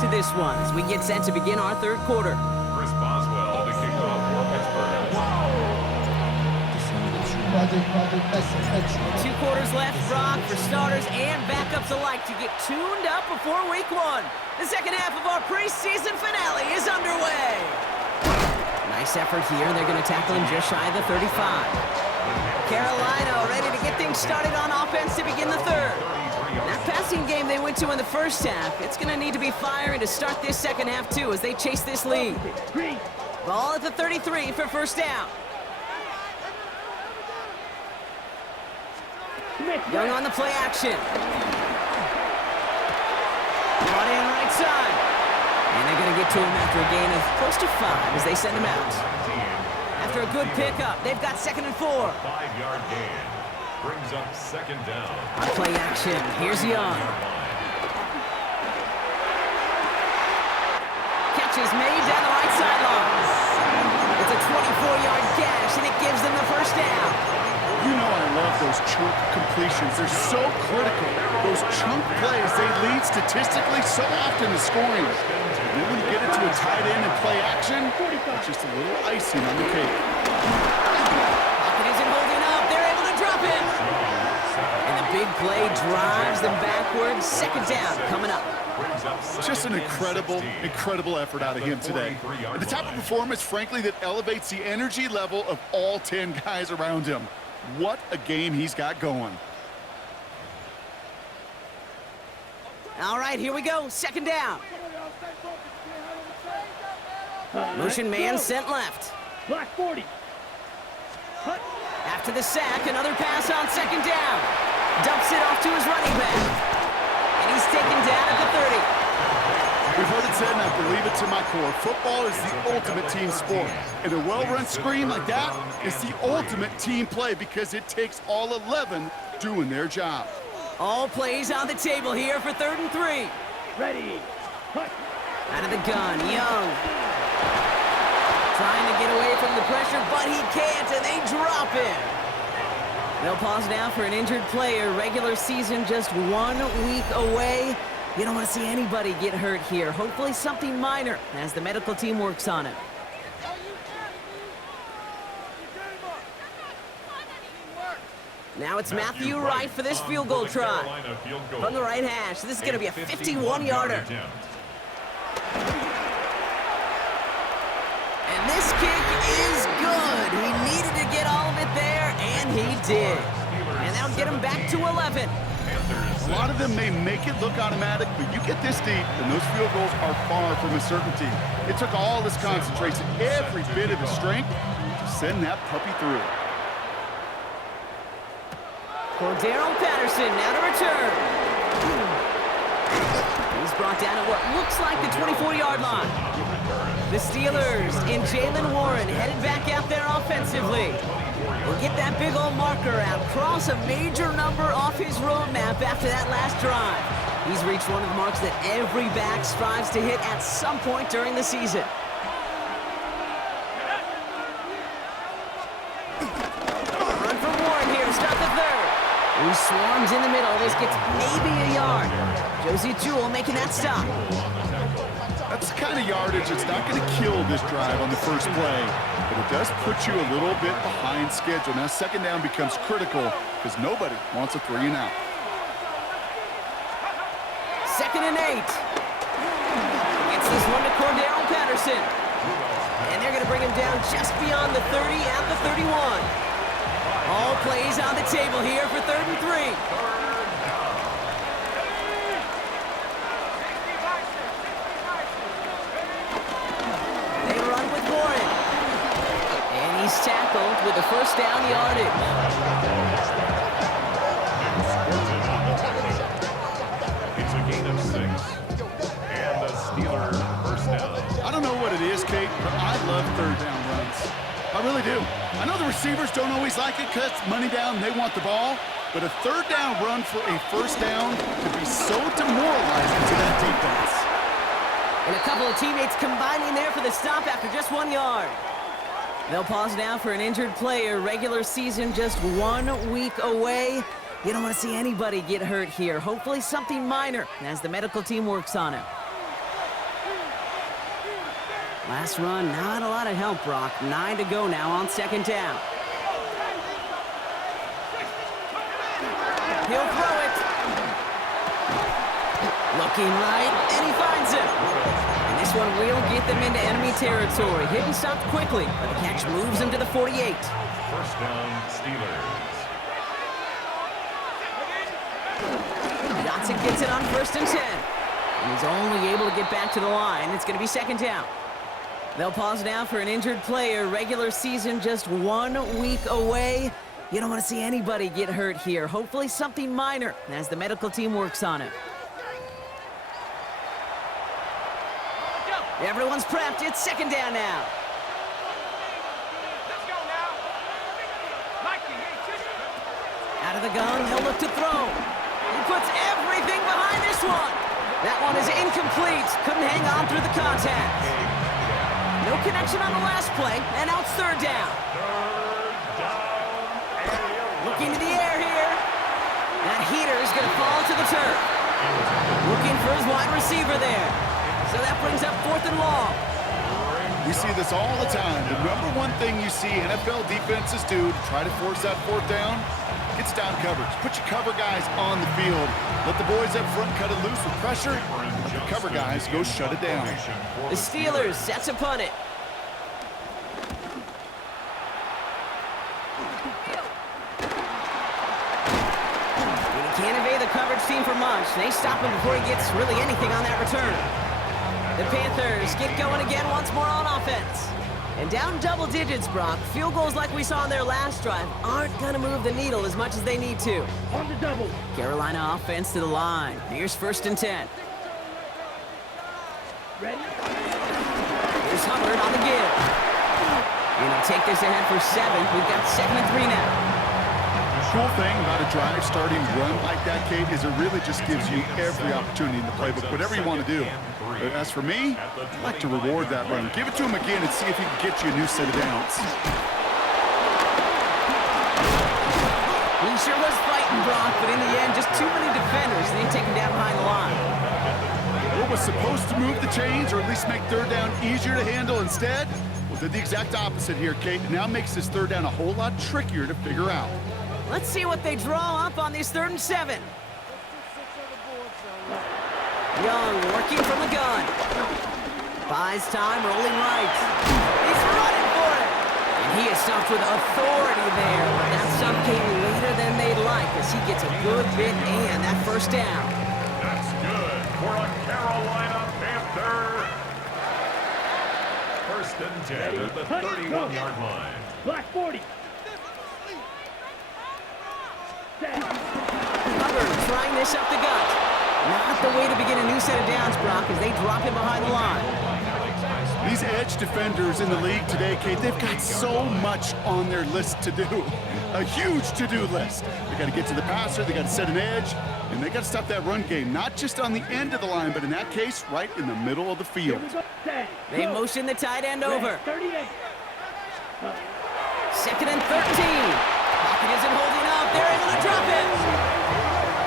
to this one as we get set to begin our third quarter. Chris Boswell to kick off for Pittsburgh. 2 quarters left, Brock, for starters and backups alike to get tuned up before week 1. The second half of our preseason finale is underway. Nice effort here. They're going to tackle him just shy of the 35. Carolina ready to get things started on offense to begin the third. That passing game they went to in the first half, it's going to need to be firing to start this second half too as they chase this lead. Ball at the 33 for first down. Young on the play action. Brought in right side. And they're going to get to him after a gain of close to 5 as they send him out. After a good pickup, they've got 2nd and 4. 5-yard gain. Brings up 2nd down. On play action, here's Young. Catch is made down the right sideline. It's a 24-yard gash, and it gives them the first down. You know I love those chunk completions. They're so critical. Those chunk plays, they lead statistically so often to scoring. And then when you get it to a tight end and play action, it's just a little icing on the cake. Pocket isn't holding up. They're able to drop it. And the big play drives them backwards. 2nd down coming up. Just an incredible effort out of him today. And the type of performance, frankly, that elevates the energy level of all 10 guys around him. What a game he's got going. All right, here we go. 2nd down. Motion man sent left. Block 40. Cut. After the sack, another pass on 2nd down. Dumps it off to his running back. And he's taken down at the 30. We've heard it said, and I believe it to my core, football is the ultimate team sport. And a well-run screen like that is the ultimate team play because it takes all 11 doing their job. All plays on the table here for 3rd and 3. Ready. Cut. Out of the gun, Young. Trying to get away from the pressure, but he can't, and they drop him. They'll pause now for an injured player. Regular season just 1 week away. You don't want to see anybody get hurt here. Hopefully something minor as the medical team works on it. Now it's Matthew Wright for this field goal try. From the right hash, this is going to be a 51-yarder. And this kick is good. He needed to get all of it there, and he did. And that'll get him back to 11. A lot of them may make it look automatic, but you get this deep, and those field goals are far from a certainty. It took all his concentration, every bit of his strength, to send that puppy through. Cordero Patterson now to return. He's brought down at what looks like the 24-yard line. The Steelers and Jalen Warren headed back out there offensively. We'll get that big old marker out, cross a major number off his roadmap after that last drive. He's reached one of the marks that every back strives to hit at some point during the season. Run for Warren here to start the 3rd. He swarms in the middle. This gets maybe a yard. Josie Jewell making that stop. That's the kind of yardage that's not going to kill this drive on the first play, but it does put you a little bit behind schedule. Now 2nd down becomes critical because nobody wants a 3 and out. 2nd and 8. Gets this one to Cordero Patterson. And they're going to bring him down just beyond the 30 at the 31. All plays on the table here for 3rd and 3. Tackled with a first down yardage. It's a gain of 6. And a Steeler first down. I don't know what it is, Kate, but I love 3rd down runs. I really do. I know the receivers don't always like it because money down, they want the ball. But a 3rd down run for a first down could be so demoralizing to that defense. And a couple of teammates combining there for the stop after just 1 yard. They'll pause now for an injured player. Regular season just 1 week away. You don't want to see anybody get hurt here. Hopefully something minor as the medical team works on it. Last run, not a lot of help, Brock. 9 to go now on second down. He'll throw it. Looking right, and he finds it. And this one will get them into enemy territory. Hit and stopped quickly, but the catch moves him to the 48. First down, Steelers. Johnson gets it on 1st and 10. And he's only able to get back to the line. It's going to be second down. They'll pause now for an injured player. Regular season just 1 week away. You don't want to see anybody get hurt here. Hopefully something minor as the medical team works on it. Everyone's prepped. It's second down now. Let's go now. Mikey, Out of the gun, he'll look to throw. He puts everything behind this one. That one is incomplete. Couldn't hang on through the contact. No connection on the last play, and now it's third down. Looking to the air here. That heater is going to fall to the turf. Looking for his wide receiver there. So that brings up 4th and long. We see this all the time. The number one thing you see NFL defenses do to try to force that 4th down, it's down coverage. Put your cover guys on the field. Let the boys up front cut it loose with pressure. Let the cover guys go shut it down. The Steelers set to punt it. He can't evade the coverage team for much. They stop him before he gets really anything on that return. The Panthers get going again once more on offense. And down double digits, Brock. Field goals like we saw on their last drive aren't going to move the needle as much as they need to. on the double. Carolina offense to the line. Here's 1st and 10. Ready? Here's Hubbard on the give. And he'll take this ahead for 7. We've got 2nd and 3 now. The cool thing about a drive starting run like that, Kate, is it really just gives you every opportunity in the playbook, whatever you want to do. As for me, I like to reward that run. Give it to him again and see if he can get you a new set of downs. He sure was fighting, Brock, but in the end, just too many defenders. They take him down behind the line. What was supposed to move the chains or at least make third down easier to handle instead? Well, did the exact opposite here, Kate. Now makes this third down a whole lot trickier to figure out. Let's see what they draw up on this 3rd and 7. Young working from the gun. Buys time, rolling right. He's running for it. And he is stopped with authority there. That stop came later than they'd like as he gets a good bit and that 1st down. That's good for a Carolina Panther. 1st and 10 at the 31-yard line. Black 40. Hubbard trying this up the gut. Not the way to begin a new set of downs, Brock, as they drop him behind the line. These edge defenders in the league today, Kate, they've got so much on their list to do. A huge to-do list. They got to get to the passer, they got to set an edge, and they got to stop that run game, not just on the end of the line, but in that case, right in the middle of the field. They motion the tight end over. 38. 2nd and 13. Pocket isn't holding up. They're able to drop it.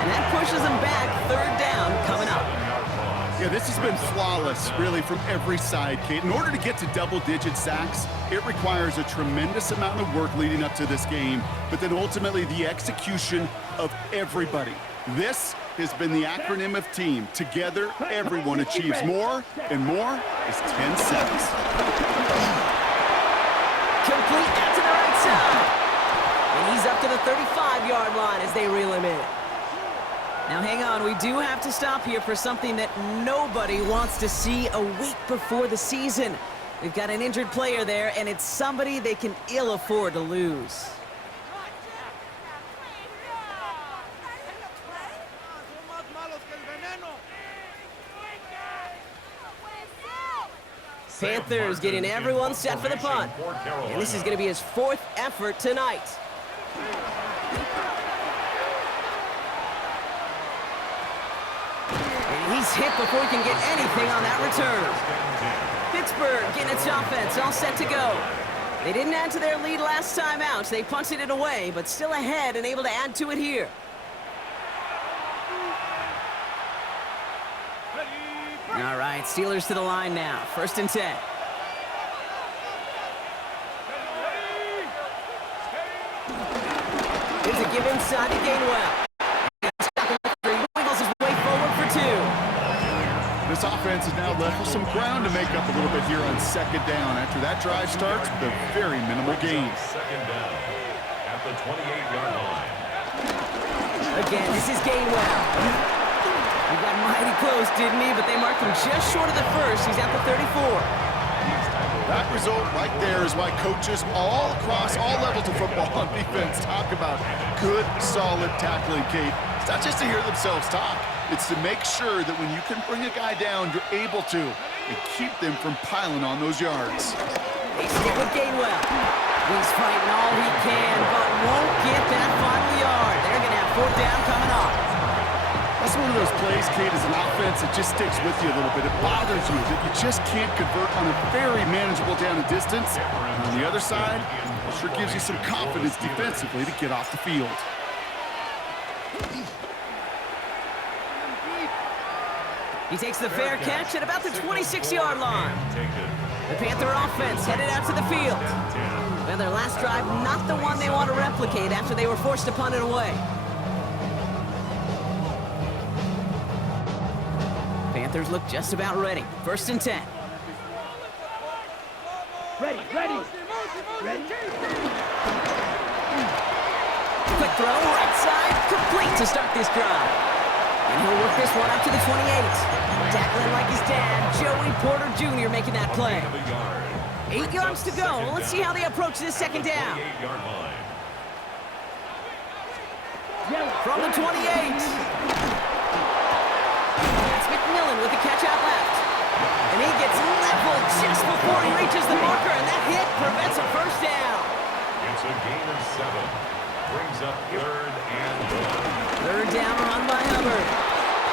And that pushes them back. 3rd down coming up. Yeah, this has been flawless, really, from every side, Kate. In order to get to double-digit sacks, it requires a tremendous amount of work leading up to this game, but then ultimately the execution of everybody. This has been the acronym of team. Together, everyone achieves more, and more is 10 sacks. Complete out to the right side. And he's up to the 35-yard line as they reel him in. Now, hang on. We do have to stop here for something that nobody wants to see a week before the season. We've got an injured player there, and it's somebody they can ill afford to lose. Panthers getting everyone set for the punt. And this is going to be his 4th effort tonight. And he's hit before he can get anything on that return. Pittsburgh getting its offense all set to go. They didn't add to their lead last time out. They punted it away, but still ahead and able to add to it here. All right, Steelers to the line now. 1st and 10. Gives a give inside to Gainwell. He wiggles his way forward for 2. This offense is now left with some ground to make up a little bit here on second down. After that drive starts with a very minimal gain. Second down at the 28-yard line. Again, this is Gainwell. He got mighty close, didn't he? But they marked him just short of the first. He's at the 34. That result right there is why coaches all across all levels of football on defense talk about good, solid tackling, Kate. It's not just to hear themselves talk. It's to make sure that when you can bring a guy down, you're able to, and keep them from piling on those yards. They stick with Gainwell. He's fighting all he can, but won't get that final yard. They're going to have 4th down coming up. That's one of those plays, Kate, as an offense that just sticks with you a little bit. It bothers you that you just can't convert on a very manageable down and distance. And on the other side, it sure gives you some confidence defensively to get off the field. He takes the fair catch at about the 26-yard line. The Panther offense headed out to the field. And their last drive, not the one they want to replicate after they were forced to punt it away. Panthers look just about ready. 1st and 10. Ready. Quick throw, right side, complete to start this drive. And he'll work this one up to the 28. Tackling like his dad, Joey Porter Jr. making that play. 8 yards to go. Let's see how they approach this second down. From the 28. That's McMillan with the catch out left. And he gets leveled just before he reaches the marker, and that hit prevents a 1st down. It's a gain of 7. Brings up 3rd and 1. 3rd down run by Hubbard.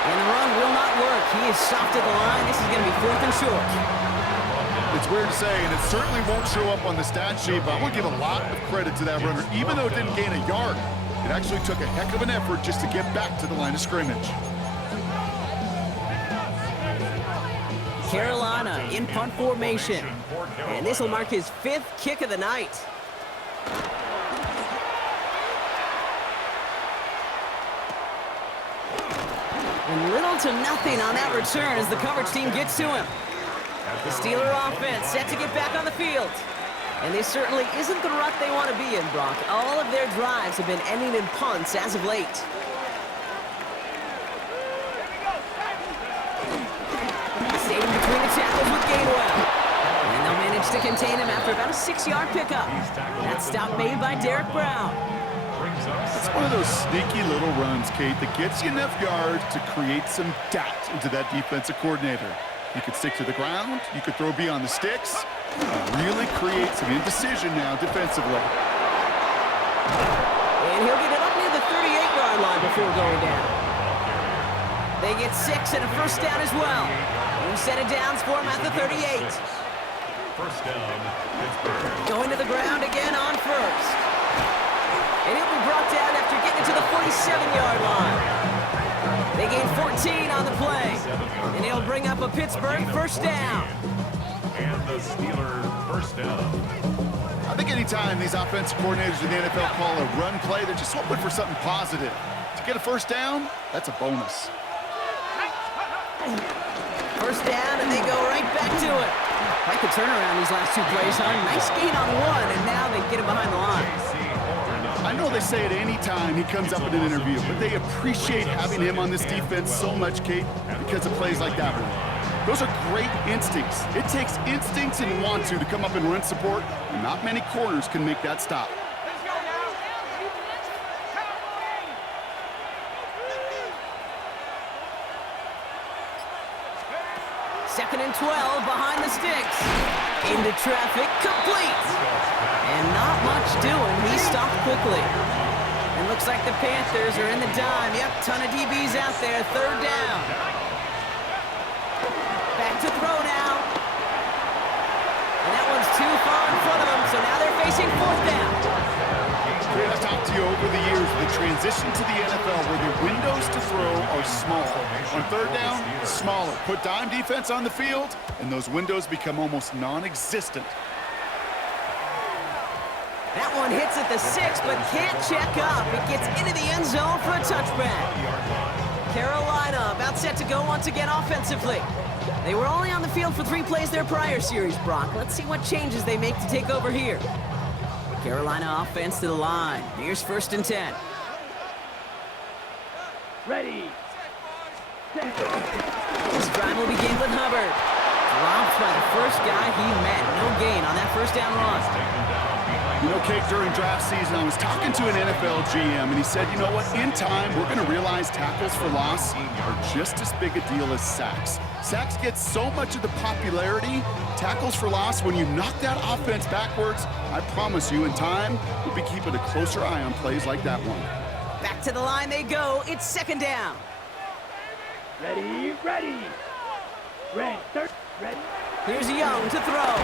And the run will not work. He is soft at the line. This is going to be 4th and short. It's weird to say, and it certainly won't show up on the stat sheet, but I want to give a lot of credit to that runner. Even though it didn't gain a yard, it actually took a heck of an effort just to get back to the line of scrimmage. Carolina in punt formation. And this will mark his 5th kick of the night. And little to nothing on that return as the coverage team gets to him. The Steeler offense set to get back on the field. And this certainly isn't the rut they want to be in, Brock. All of their drives have been ending in punts as of late. Staying between the tackles with Gainwell. And they'll manage to contain him after about a 6-yard pickup. That stop made by Derek Brown. It's one of those sneaky little runs, Kate, that gets you enough yards to create some doubt into that defensive coordinator. You could stick to the ground, you could throw beyond the sticks, really create some indecision now defensively. And he'll get it up near the 38-yard line before going down. They get 6 and a 1st down as well. New set of downs for him at the 38. 1st down, Pittsburgh. Going to the ground again on 1st. And he'll be brought down after getting to the 47-yard line. They gain 14 on the play. And he'll bring up a Pittsburgh 1st down. And the Steelers 1st down. I think anytime these offensive coordinators in the NFL call a run play, they're just hoping for something positive. To get a 1st down, that's a bonus. 1st down, and they go right back to it. Quite the turnaround these last 2 plays, huh? Nice gain on 1, and now they get him behind the line. I know they say it any time he comes up in an interview, but they appreciate having him on this defense so much, Kate, because of plays like that one. Those are great instincts. It takes instincts and want to come up and run support, and not many corners can make that stop. Second and 12 behind the sticks. Into traffic, complete. And not much doing. He stopped quickly. And looks like the Panthers are in the dime. Yep, ton of DBs out there. 3rd down. Back to throw now. And that one's too far in front of them, so now they're facing 4th down. I've talked to you over the years, the transition to the NFL where the windows to throw are small. On 3rd down, smaller. Put dime defense on the field, and those windows become almost non-existent. That one hits at the 6, but can't check up. It gets into the end zone for a touchback. Carolina about set to go once again offensively. They were only on the field for 3 plays their prior series, Brock. Let's see what changes they make to take over here. Carolina offense to the line. Here's 1st and 10. Ready. Set. This drive will begin with Hubbard. Dropped by the first guy he met. No gain on that 1st down run. You know, Kate, during draft season, I was talking to an NFL GM, and he said, you know what, in time, we're going to realize tackles for loss are just as big a deal as sacks. Sacks get so much of the popularity. Tackles for loss, when you knock that offense backwards, I promise you, in time, we'll be keeping a closer eye on plays like that one. Back to the line they go. It's 2nd down. Ready. Ready. Red. Third. Ready. Here's Young to throw.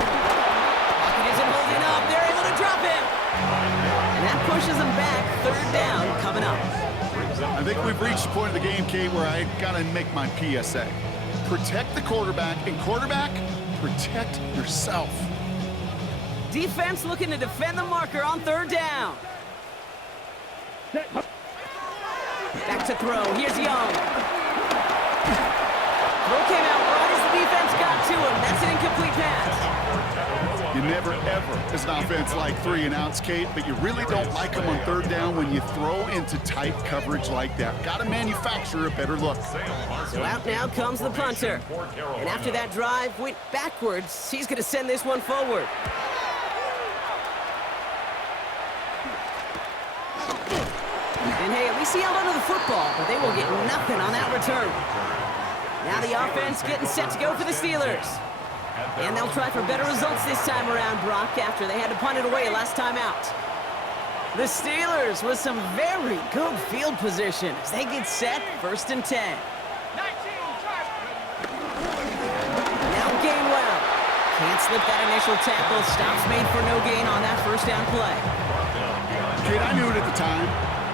Pocket isn't holding up. They're able to drop him. And that pushes them back. 3rd down coming up. I think we've reached the point of the game, Kate, where I got to make my PSA. Protect the quarterback, and quarterback, protect yourself. Defense looking to defend the marker on 3rd down. Set. Back to throw. Here's Young. Throw came out right as the defense got to him. That's an incomplete pass. You never, ever, as an offense, like 3 and outs, Kate, but you really don't like them on 3rd down when you throw into tight coverage like that. Got to manufacture a better look. So out now comes the punter. And after that drive went backwards, he's going to send this one forward. And hey, at least he held onto the football, but they will get nothing on that return. Now the offense getting set to go for the Steelers. And they'll try for better results this time around, Brock, after they had to punt it away last time out. The Steelers with some very good field position as they get set, 1st and 10. Now Gainwell. Can't slip that initial tackle. Stops made for no gain on that 1st down play. Kate, I knew it at the time.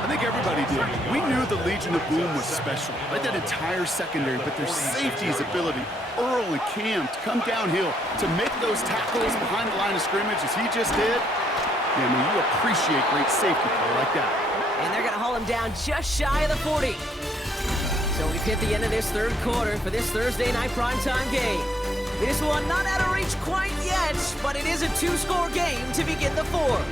I think everybody did. We knew the Legion of Boom was special. Like that entire secondary, but their safety's ability, Earl and Cam, to come downhill, to make those tackles behind the line of scrimmage as he just did. Yeah, I mean, you appreciate great safety play like that. And they're going to haul him down just shy of the 40. So we've hit the end of this 3rd quarter for this Thursday night primetime game. This one not out of reach quite yet, but it is a 2-score game to begin the 4th.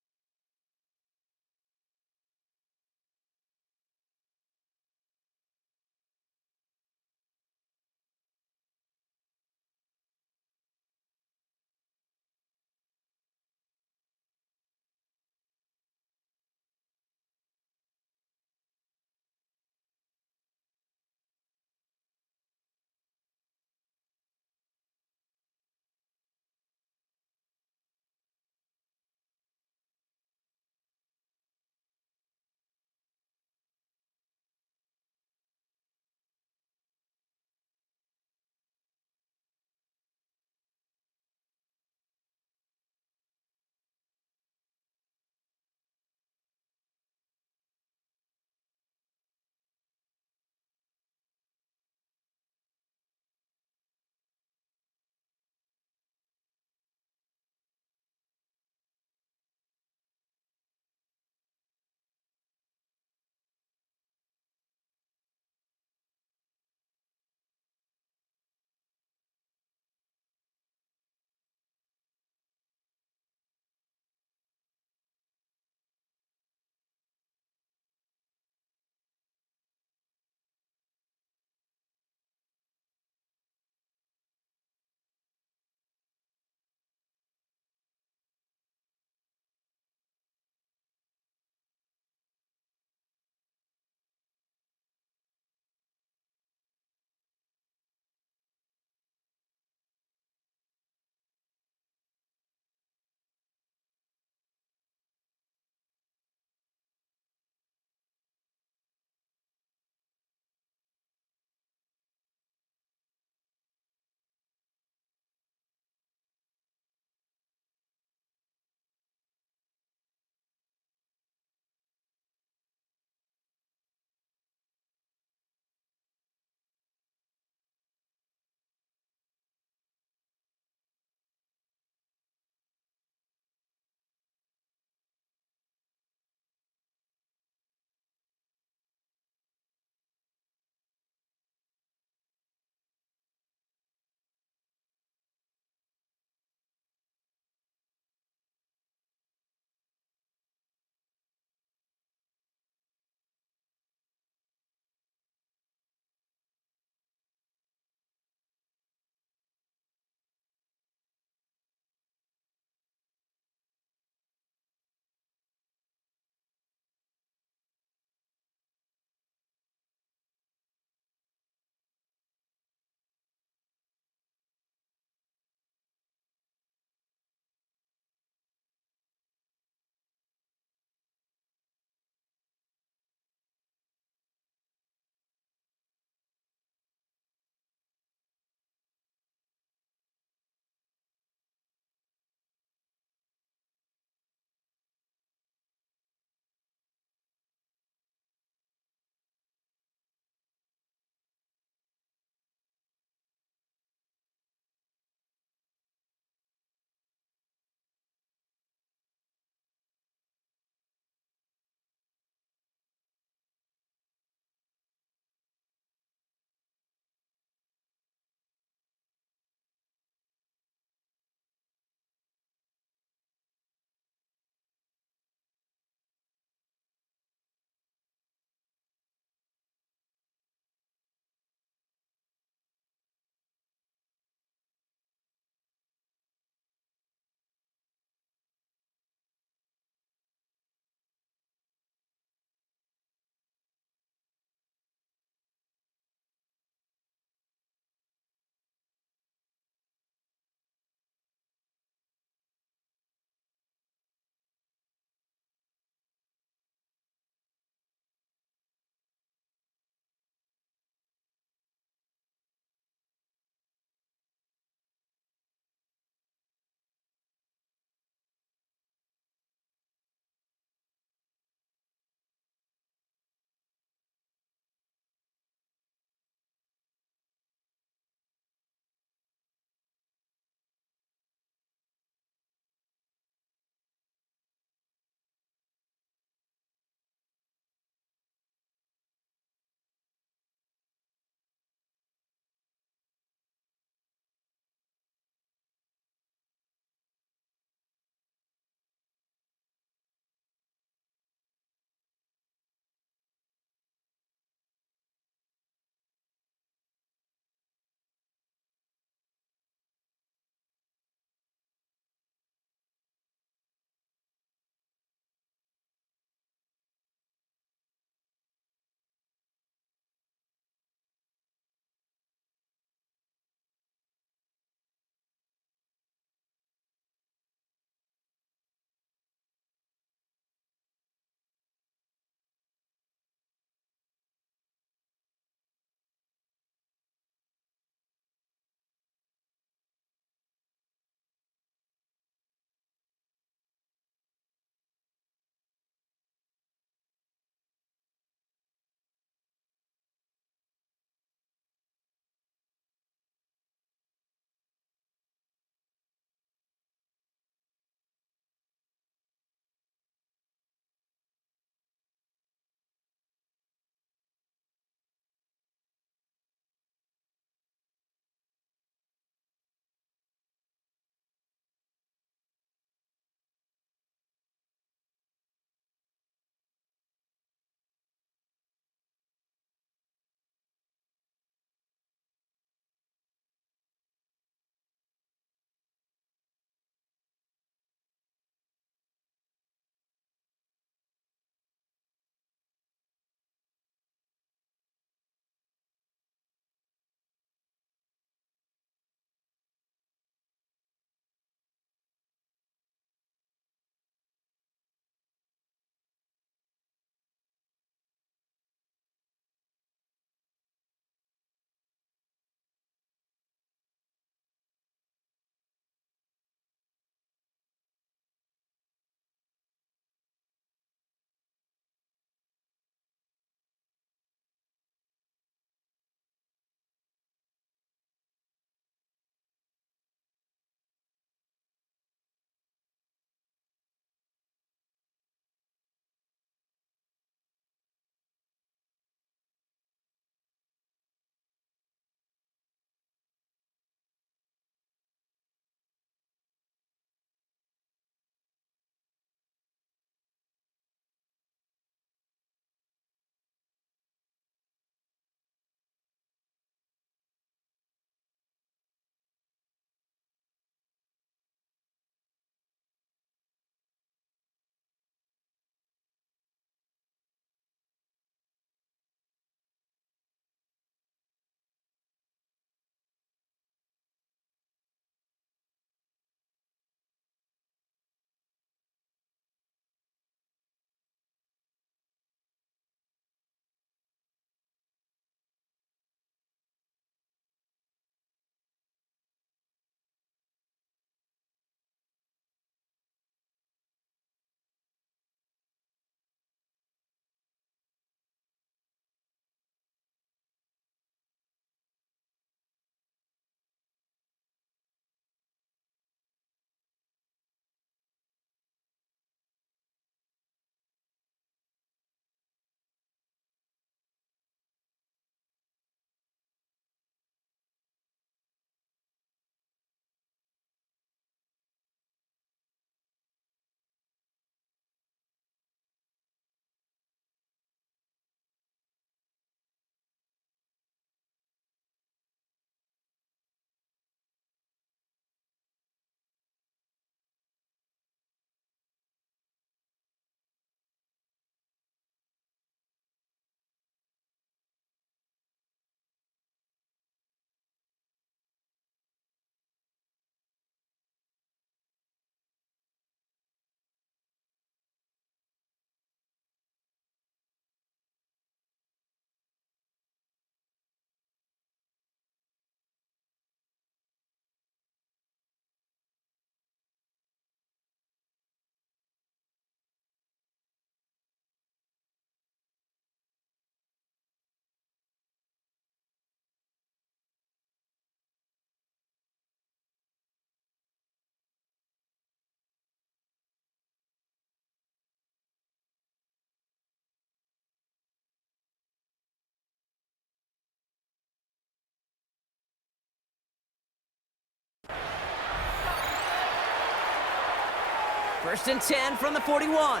First and 10 from the 41.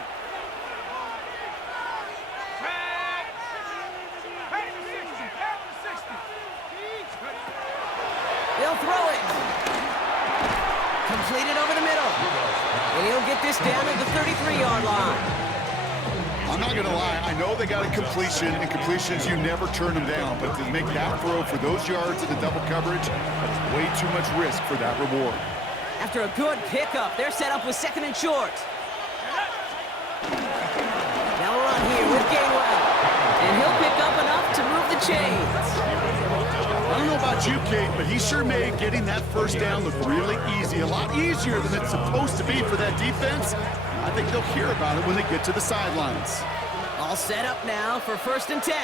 He'll throw it. Completed over the middle. And he'll get this down to the 33-yard line. I'm not going to lie. I know they got a completion, and completions, you never turn them down. But to make that throw for those yards in the double coverage, that's way too much risk for that reward. After a good pickup, they're set up with second and short. Now a run here with Gainwell. And he'll pick up enough to move the chains. I don't know about you, Kate, but he sure made getting that first down look really easy. A lot easier than it's supposed to be for that defense. I think they'll hear about it when they get to the sidelines. All set up now for first and 10.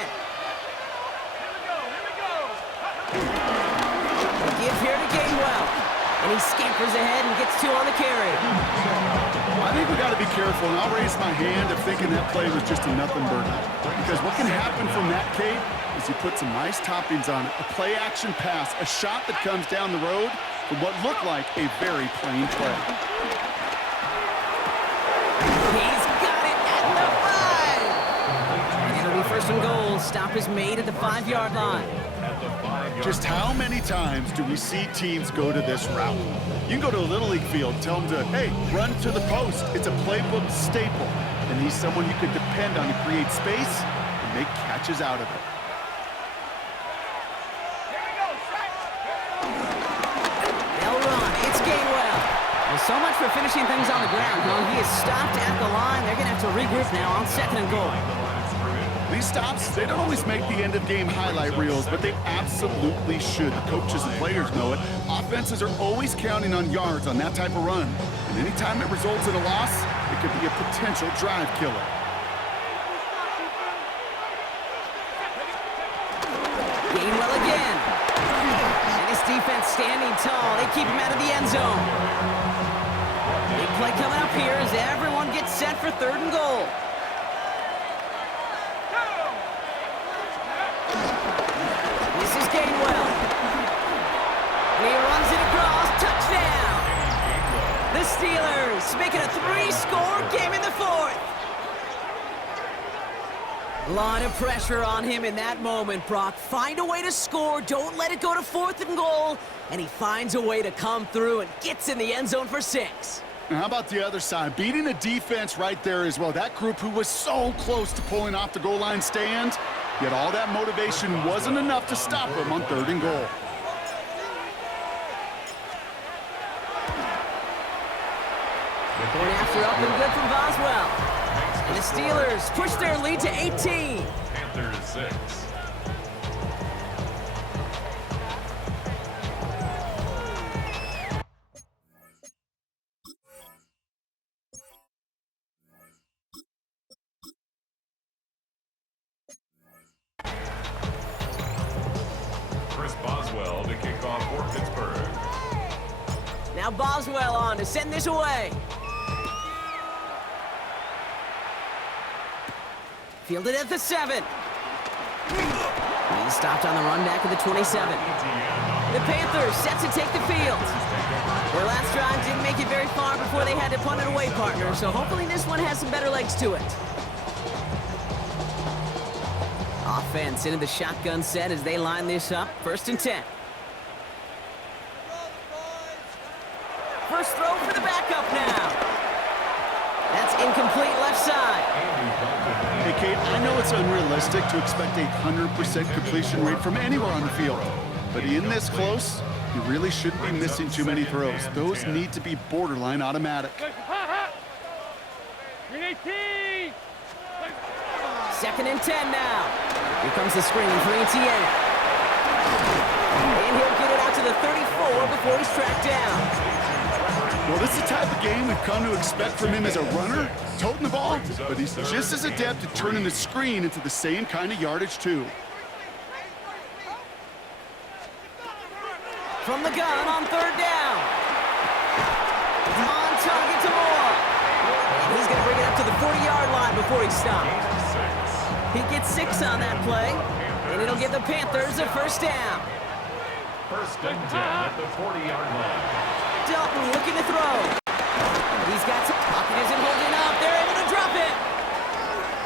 Give here to Gainwell. And he scampers ahead and gets 2 on the carry. I think we got to be careful, and I'll raise my hand of thinking that play was just a nothing burger. Because what can happen from that, Kate, is you put some nice toppings on it. A play-action pass, a shot that comes down the road from what looked like a very plain play. He's got it at the 5. And it'll be first and goal. Stop is made at the 5-yard line. Just how many times do we see teams go to this route? You can go to a Little League field, tell them to, hey, run to the post. It's a playbook staple. And he's someone you could depend on to create space and make catches out of it. They'll run. It's Gainwell. Well, so much for finishing things on the ground, huh? He is stopped at the line. They're going to have to regroup now on second and goal. These stops, they don't always make the end-of-game highlight reels, but they absolutely should. The coaches and players know it. Offenses are always counting on yards on that type of run. And anytime it results in a loss, it could be a potential drive killer. Gainwell again. And his defense standing tall. They keep him out of the end zone. Big play coming up here as everyone gets set for third and goal. This is Gainwell. And he runs it across. Touchdown. The Steelers making a 3-score game in the 4th. A lot of pressure on him in that moment, Brock. Find a way to score. Don't let it go to 4th and goal. And he finds a way to come through and gets in the end zone for 6. And how about the other side? Beating a defense right there as well. That group who was so close to pulling off the goal line stand, yet all that motivation wasn't enough to stop him on 3rd and goal. Going after up and good from Boswell. And the Steelers push their lead to 18. Panthers 6. Boswell to kick off for Pittsburgh. Now Boswell on to send this away. Fielded at the 7. He's stopped on the run back at the 27. The Panthers set to take the field. Their last drive didn't make it very far before they had to punt it away, partner, so hopefully this one has some better legs to it. Offense into the shotgun set as they line this up. First and 10. First throw for the backup now. That's incomplete left side. Hey, Kate, I know it's unrealistic to expect a 100% completion rate from anywhere on the field. But in this close, you really shouldn't be missing too many throws. Those need to be borderline automatic. Second and 10 now. Here comes the screen for Etienne. And he'll get it out to the 34 before he's tracked down. Well, this is the type of game we've come to expect from him as a runner, toting the ball, but he's just as adept at turning the screen into the same kind of yardage, too. From the gun on 3rd down. On target to Moore. And he's going to bring it up to the 40-yard line before he stops. He gets 6 on that play, and it'll give the Panthers a first down. First and 10 at the 40-yard line. Dalton looking to throw. He's got some pocketed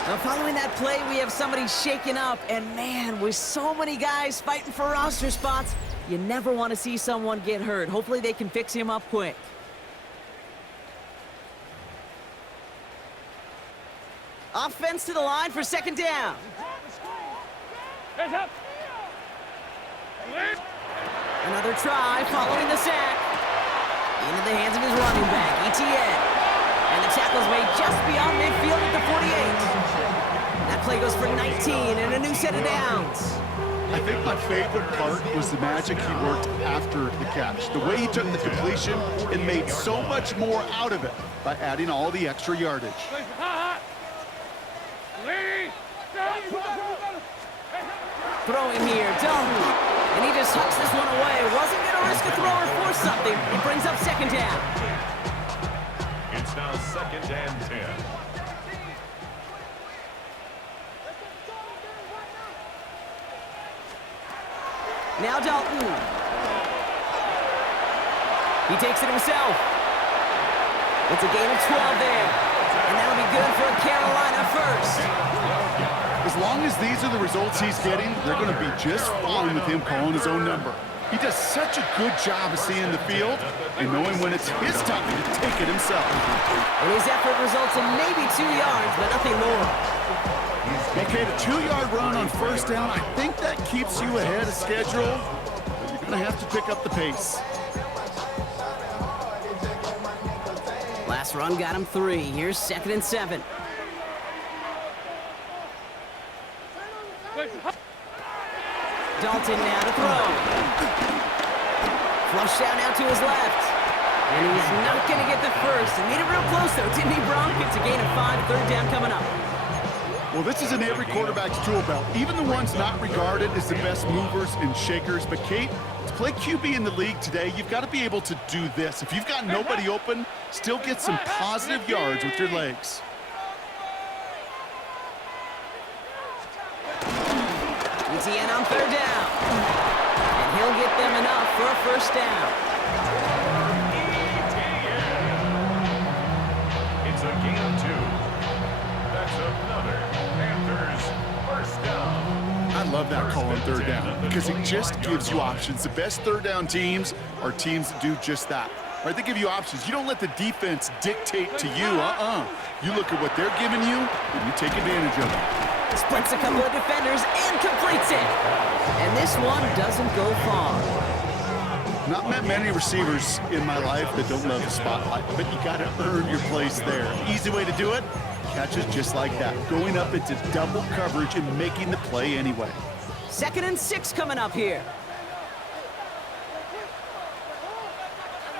Now, following that play, we have somebody shaken up. And, man, with so many guys fighting for roster spots, you never want to see someone get hurt. Hopefully they can fix him up quick. Offense to the line for second down. Another try following the sack. Into the hands of his running back, ETN. And the tackle's made just beyond midfield at the 48. That play goes for 19 and a new set of downs. I think my favorite part was the magic he worked after the catch. The way he took the completion and made so much more out of it by adding all the extra yardage. Throwing here, Dalton. And he just hucks this one away. Wasn't going to risk a throw or force something. He brings up second down. It's now 2nd and 10. Now Dalton. He takes it himself. It's a gain of 12 there. And that'll be good for a Carolina first. As long as these are the results he's getting, they're going to be just fine with him calling his own number. He does such a good job of seeing the field and knowing when it's his time to take it himself. And his effort results in maybe 2 yards, but nothing more. Okay, the 2-yard run on first down, I think that keeps you ahead of schedule. But you're going to have to pick up the pace. Last run got him 3. Here's 2nd and 7. Dalton now to throw. Flush down now to his left. And he's not going to get the first. He made it real close, though, didn't he, Bronk? It's a gain of 5, third down coming up. Well, this is in every quarterback's tool belt. Even the ones not regarded as the best movers and shakers. But, Kate, to play QB in the league today, you've got to be able to do this. If you've got nobody open, still get some positive yards with your legs. ETN on third down. And he'll get them enough for a first down. It's a gain of 2. That's another Panthers first down. I love that call on third down because it just gives you options. The best third down teams are teams that do just that. Right? They give you options. You don't let the defense dictate to you. You look at what they're giving you, and you take advantage of it. Sprints a couple of defenders and completes it. And this one doesn't go far. Not met many receivers in my life that don't love the spotlight, but you got to earn your place there. Easy way to do it, catches just like that. Going up into double coverage and making the play anyway. 2nd and 6 coming up here.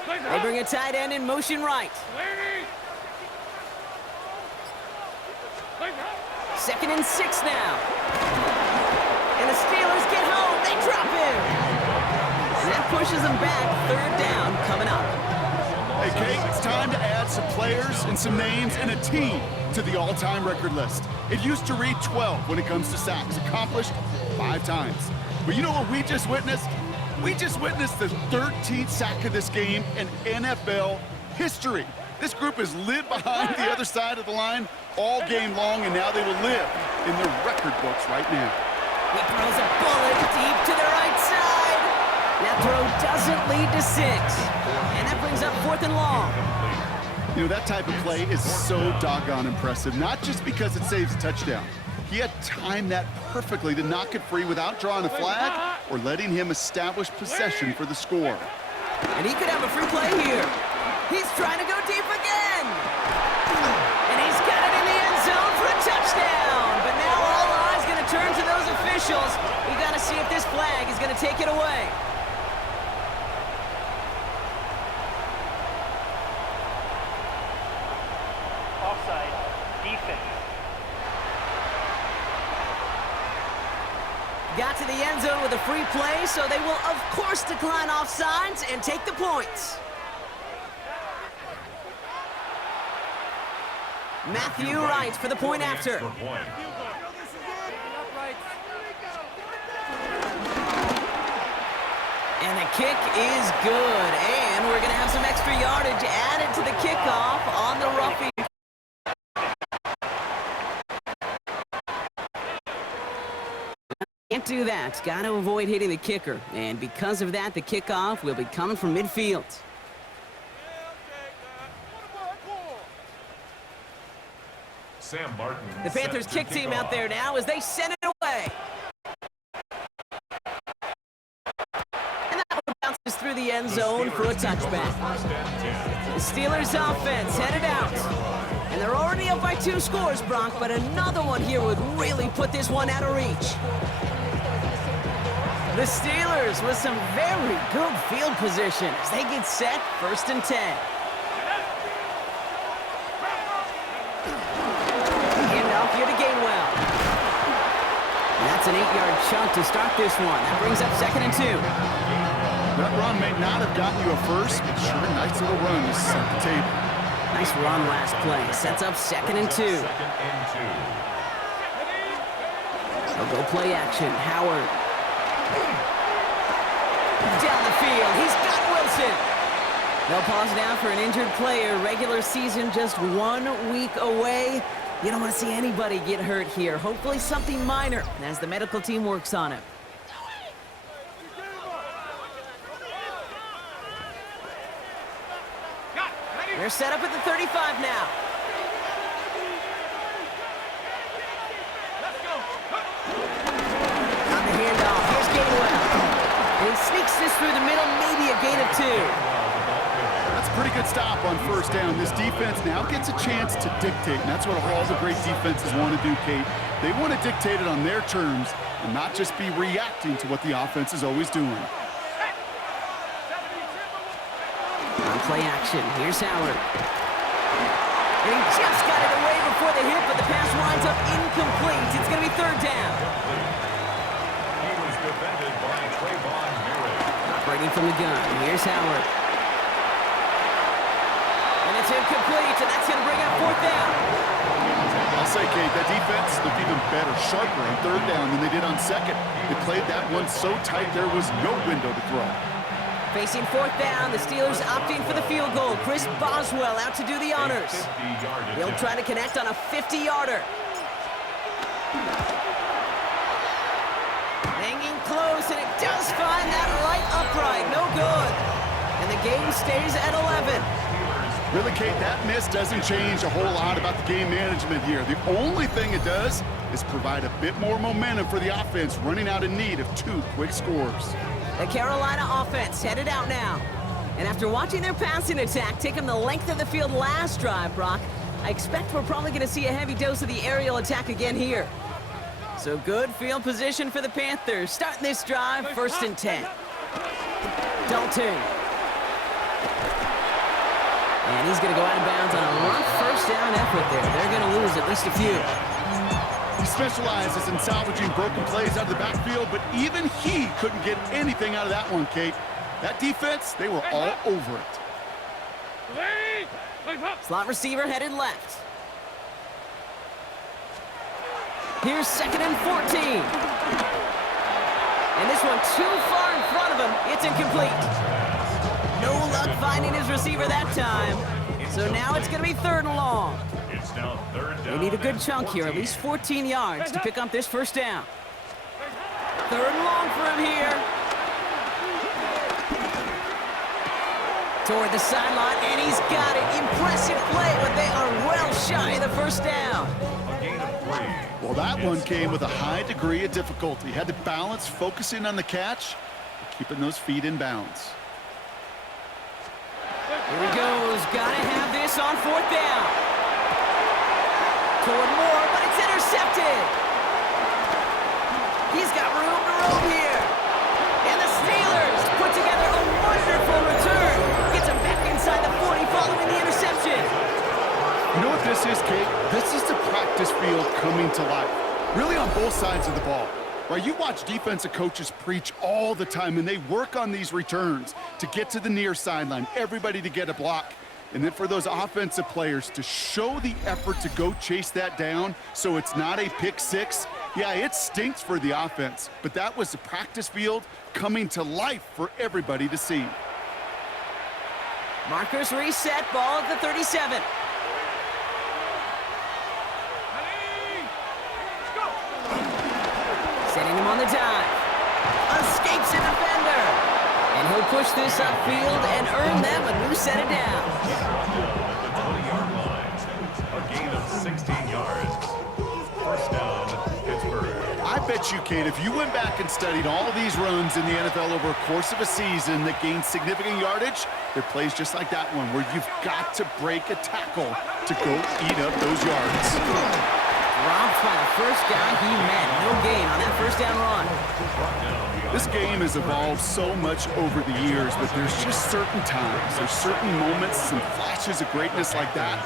They bring a tight end in motion right. 2nd and 6 now. And the Steelers get home. They drop him. And that pushes them back. Third down coming up. Hey, Kate, it's time to add some players and some names and a team to the all-time record list. It used to read 12 when it comes to sacks, accomplished 5 times. But you know what we just witnessed? We just witnessed the 13th sack of this game in NFL history. This group has lived behind the other side of the line all game long, and now they will live in their record books right now. He throws a bullet deep to the right side. That throw doesn't lead to 6. And that brings up 4th and long. You know, that type of play is so doggone impressive, not just because it saves a touchdown. He had timed that perfectly to knock it free without drawing a flag or letting him establish possession for the score. And he could have a free play here. He's trying to go deep again. And he's got it in the end zone for a touchdown. But now all eyes going to turn to those officials. We got to see if this flag is going to take it away. Offside. Defense. Got to the end zone with a free play, so they will, of course, decline offsides and take the points. Matthew Wright for the point after. And the kick is good. And we're going to have some extra yardage added to the kickoff on the roughing. Can't do that. Got to avoid hitting the kicker. And because of that, the kickoff will be coming from midfield. Sam Martin. The Panthers kick team out there now as they send it away. And that one bounces through the end zone for a touchback. The Steelers offense headed out. And they're already up by 2 scores, Brock, but another one here would really put this one out of reach. The Steelers with some very good field position as they get set, 1st and 10. Handoff here to Gainwell. That's an 8-yard chunk to start this one. That brings up 2nd and 2. That run may not have gotten you a first, but sure, nice little run to set the table. Nice run last play. Sets up 2nd and 2. They'll go play action. Howard. Down the field. He's got Wilson. They'll pause now for an injured player. Regular season just 1 week away. You don't want to see anybody get hurt here. Hopefully something minor as the medical team works on it. They're set up at the 35 now. On the handoff, here's Gainwell. And he sneaks this through the middle, maybe a gain of 2. That's a pretty good stop on 1st down. This defense now gets a chance to dictate, and that's what all the great defenses want to do, Kate. They want to dictate it on their terms and not just be reacting to what the offense is always doing. On play action, here's Howard. And he just got it away before the hit, but the pass winds up incomplete. It's going to be 3rd down. He was defended by Trayvon Merritt. Operating from the gun, here's Howard. And it's incomplete, and that's going to bring up 4th down. I'll say, Kate, that defense looked even better, sharper on 3rd down than they did on 2nd. They played that one so tight there was no window to throw. Facing 4th down, the Steelers opting for the field goal. Chris Boswell out to do the honors. He'll try to connect on a 50-yarder. Hanging close, and it does find that right upright. No good. And the game stays at 11. Really, Kate, that miss doesn't change a whole lot about the game management here. The only thing it does is provide a bit more momentum for the offense, running out in need of 2 quick scores. The Carolina offense headed out now. And after watching their passing attack take them the length of the field last drive, Brock, I expect we're probably going to see a heavy dose of the aerial attack again here. So good field position for the Panthers. Starting this drive, 1st and 10. Dalton. And he's going to go out of bounds on a rough 1st down effort there. They're going to lose at least a few. He specializes in salvaging broken plays out of the backfield, but even he couldn't get anything out of that one, Kate. That defense, they were all over it. Slot receiver headed left. Here's 2nd and 14. And this one too far in front of him. It's incomplete. No luck finding his receiver that time. So now it's going to be 3rd and long. It's now 3rd down. They need a good chunk here, at least 14 yards to pick up this 1st down. 3rd and long for him here. Toward the sideline, and he's got it. Impressive play, but they are well shy of the 1st down. A gain of 3. Well, that one came with a high degree of difficulty. Had to balance focusing on the catch, keeping those feet in bounds. Here he goes. Got to have this on 4th down. Toward Moore, but it's intercepted. He's got room to roam here. And the Steelers put together a wonderful return. Gets him back inside the 40 following the interception. You know what this is, Kate? This is the practice field coming to life. Really on both sides of the ball. Right, you watch defensive coaches preach all the time, and they work on these returns to get to the near sideline, everybody to get a block. And then for those offensive players to show the effort to go chase that down so it's not a pick 6. Yeah, it stinks for the offense, but that was the practice field coming to life for everybody to see. Markers reset, ball at the 37. Setting him on the dive. Escapes a defender. And he'll push this upfield and earn them a new set of downs. At the 20-yard line. A gain of 16 yards. First down, Pittsburgh. I bet you, Kate, if you went back and studied all of these runs in the NFL over a course of a season that gained significant yardage, there are plays just like that one where you've got to break a tackle to go eat up those yards. Dropped by the first guy he met. No gain on that first down run. This game has evolved so much over the years, but there's just certain times, there's certain moments, some flashes of greatness like that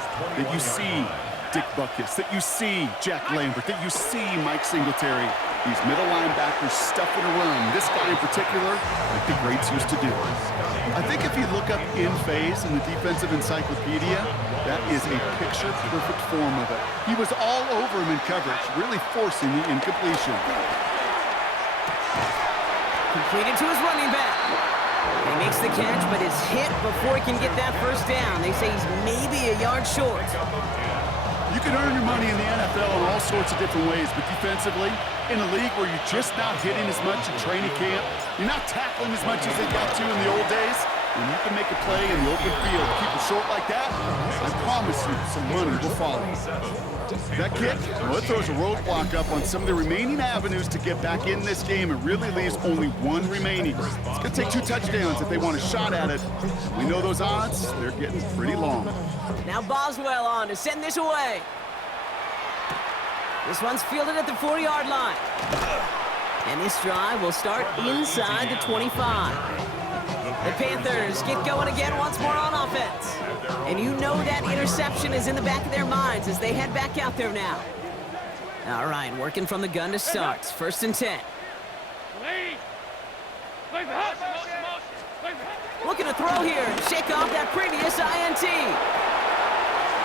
you see Dick Butkus, that you see Jack Lambert, that you see Mike Singletary. These middle linebackers stuffing a run. This guy in particular, like the greats used to do. I think if you look up in phase in the defensive encyclopedia, that is a picture-perfect form of it. He was all over him in coverage, really forcing the incompletion. Completed to his running back. He makes the catch, but is hit before he can get that first down. They say he's maybe a yard short. You can earn your money in the NFL in all sorts of different ways, but defensively, in a league where you're just not hitting as much in training camp, you're not tackling as much as they got to in the old days, when you can make a play in the open field, keep it short like that, I promise you some money will follow. That kick, well, it throws a roadblock up on some of the remaining avenues to get back in this game. It really leaves only one remaining. It's going to take 2 touchdowns if they want a shot at it. We know those odds, they're getting pretty long. Now Boswell on to send this away. This one's fielded at the 40-yard line. And this drive will start inside the 25. The Panthers get going again once more on offense. And you know that interception is in the back of their minds as they head back out there now. All right, working from the gun to start. 1st and 10. Looking to throw here and shake off that previous INT.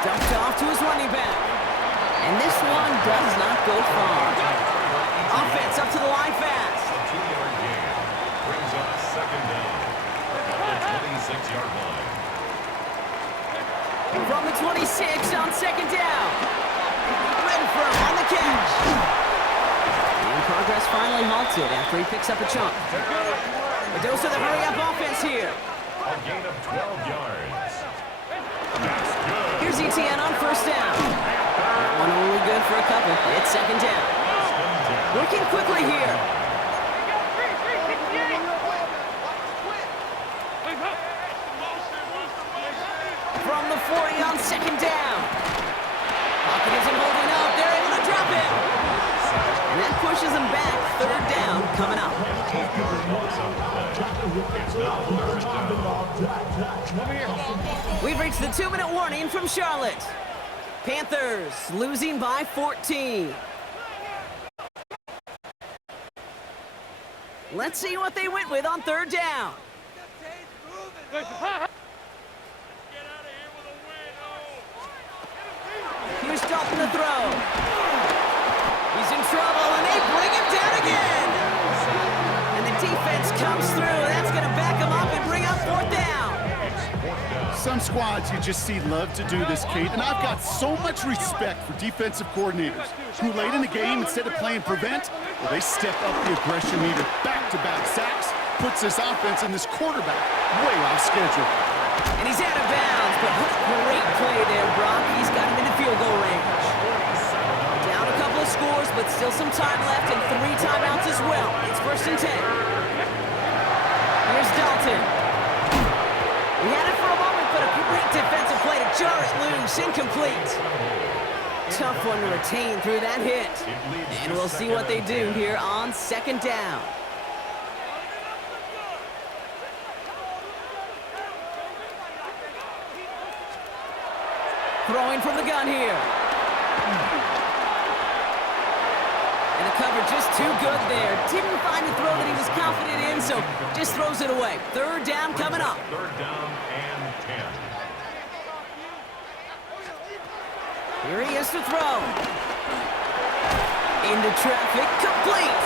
Dumped off to his running back. And this one does not go far. Offense up to the line fast. A 2-yard gain brings up 2nd down at the 26-yard line. From the 26 on 2nd down. Renfro on the catch. And progress finally halted after he picks up a chunk. A dose of the hurry-up offense here. A gain of 12 yards. That's good. Here's ETN on 1st down. That one only good for a couple. It's 2nd down. Working quickly here. From the 40 on 2nd down. Pocket isn't holding up. They're able to drop it. And that pushes them back. 3rd down coming up. We've reached the 2-minute warning from Charlotte. Panthers losing by 14. Let's see what they went with on 3rd down. Here's Dalton to throw. He's in trouble, and they bring him down again. And the defense comes through. That's going to back him up and bring up 4th down. Some squads you just see love to do this, Kate, and I've got so much respect for defensive coordinators who late in the game, instead of playing prevent, well, they step up the aggression meter. Back-to-back sacks puts this offense and this quarterback way off schedule. And he's out of bounds, but what a great play there, Brock. He's got him in the field goal range. Down a couple of scores, but still some time left and 3 timeouts as well. It's 1st and 10. Here's Dalton. He had it for a moment, but a great defensive play to jar it loose. Incomplete. Tough one to retain through that hit. And we'll see what they do here on 2nd down. Throwing from the gun here. And the cover just too good there. Didn't find the throw that he was confident in, so just throws it away. 3rd down coming up. 3rd down and 10. Here he is to throw. Into traffic, complete.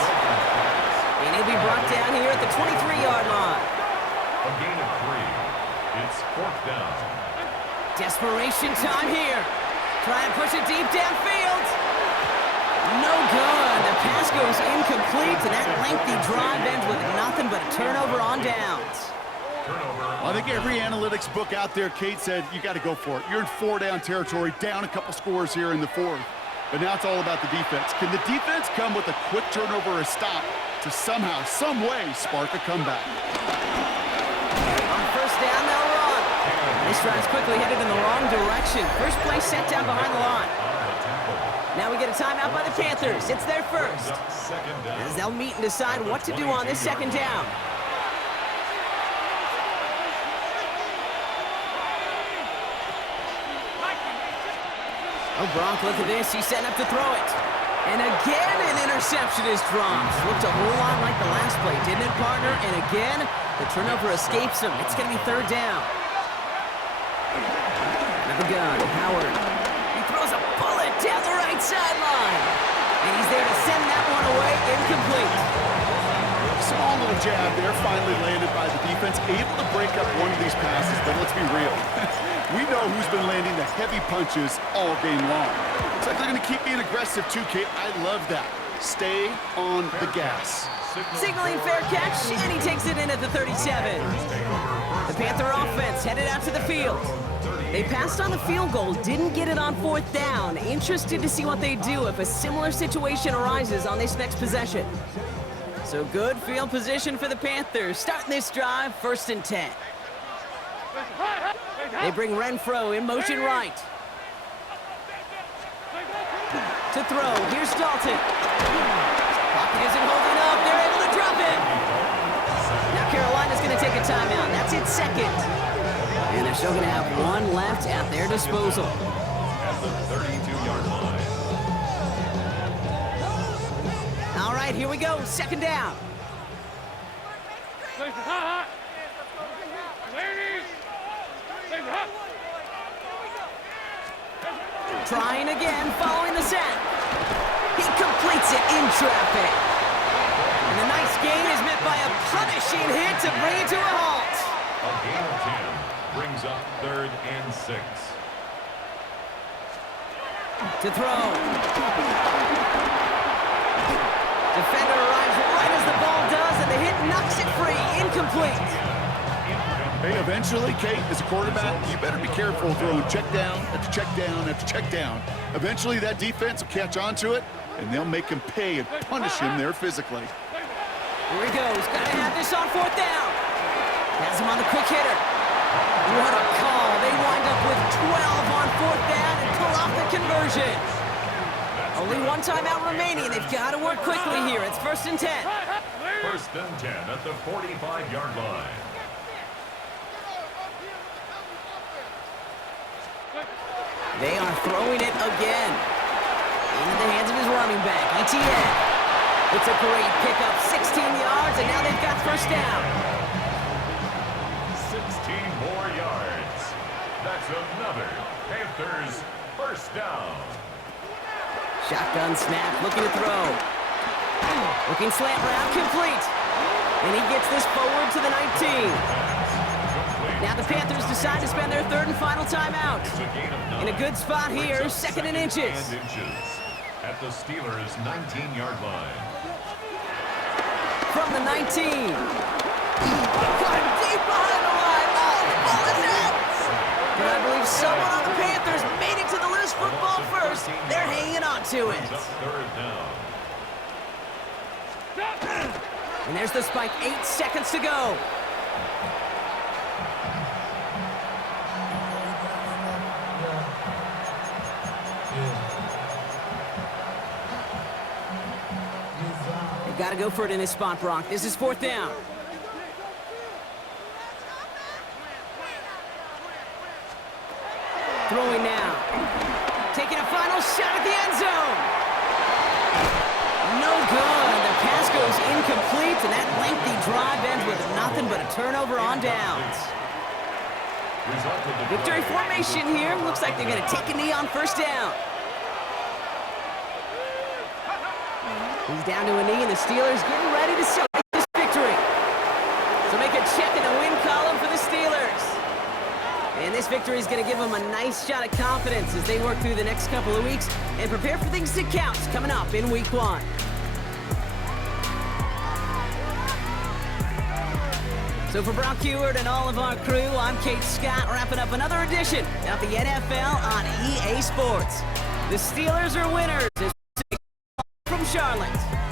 And he'll be brought down here at the 23-yard line. A gain of 3. It's 4th down. Desperation time here. Try and push it deep downfield. No good. The pass goes incomplete, and that lengthy drive ends with nothing but a turnover on downs. Well, I think every analytics book out there, Kate, said you got to go for it. You're in 4-down territory, down a couple scores here in the fourth. But now it's all about the defense. Can the defense come with a quick turnover or a stop to somehow, some way, spark a comeback? On first down, they'll run. This drive's quickly headed in the wrong direction. First play set down behind the line. Now we get a timeout by the Panthers. It's their first. As they'll meet and decide what to do on this second down. Oh, Gronk, look at this. He's setting up to throw it. And again, an interception is dropped. Looked a whole lot like the last play, didn't it, partner? And again, the turnover escapes him. It's going to be third down. Another gun, Howard. He throws a bullet down the right sideline. And he's there to send that one away, incomplete. Small little jab there, finally landed by the defense. Able to break up one of these passes, but let's be real. We know who's been landing the heavy punches all game long. Looks like they're going to keep being aggressive too, Kate. I love that. Stay on the gas. Signaling fair catch, and he takes it in at the 37. The Panther offense headed out to the field. They passed on the field goal, didn't get it on fourth down. Interested to see what they do if a similar situation arises on this next possession. So good field position for the Panthers. Starting this drive, 1st and 10. They bring Renfro in motion right. To throw, here's Dalton. Pocket isn't holding up, they're able to drop it. Now Carolina's going to take a timeout. That's its second. And they're still going to have one left at their disposal. At the 32-yard line. All right, here we go, second down. Trying again, following the set. He completes it in traffic. And a nice gain is met by a punishing hit to bring it to a halt. A gain of 10 brings up 3rd and 6. To throw. Defender arrives right as the ball does, and the hit knocks it free. Incomplete. Hey, eventually, Kate, as a quarterback, you better be careful throwing check down after check down after check down. Eventually, that defense will catch on to it, and they'll make him pay and punish him there physically. Here he goes. Got to have this on fourth down. Has him on the quick hitter. What a call. They wind up with 12 on fourth down and pull off the conversion. Only one timeout remaining. They've got to work quickly here. It's 1st and 10. 1st and 10 at the 45-yard line. They are throwing it again. Into the hands of his running back, ETN. It's a great pickup, 16 yards, and now they've got first down. 16 more yards. That's another Panthers first down. Shotgun snap, looking to throw. Looking slant route, complete. And he gets this forward to the 19. Now the Panthers decide to spend their 3rd and final timeout. In a good spot here, 2nd and inches. At the Steelers' 19-yard line. From the 19. Got deep behind the line. Oh, the ball is out. But I believe someone on the Panthers made it to the loose football first. They're hanging on to it. 3rd down. And there's the spike, 8 seconds to go. Got to go for it in this spot, Brock. This is 4th down. Throwing now. Taking a final shot at the end zone. No good. The pass goes incomplete, and that lengthy drive ends with nothing but a turnover on downs. Victory formation here. Looks like they're going to take a knee on first down. He's down to a knee, and the Steelers getting ready to celebrate this victory. So make a check in the win column for the Steelers. And this victory is going to give them a nice shot of confidence as they work through the next couple of weeks and prepare for things to count coming up in Week 1. So for Brock Heward and all of our crew, I'm Kate Scott, wrapping up another edition of the NFL on EA Sports. The Steelers are winners from Charlotte.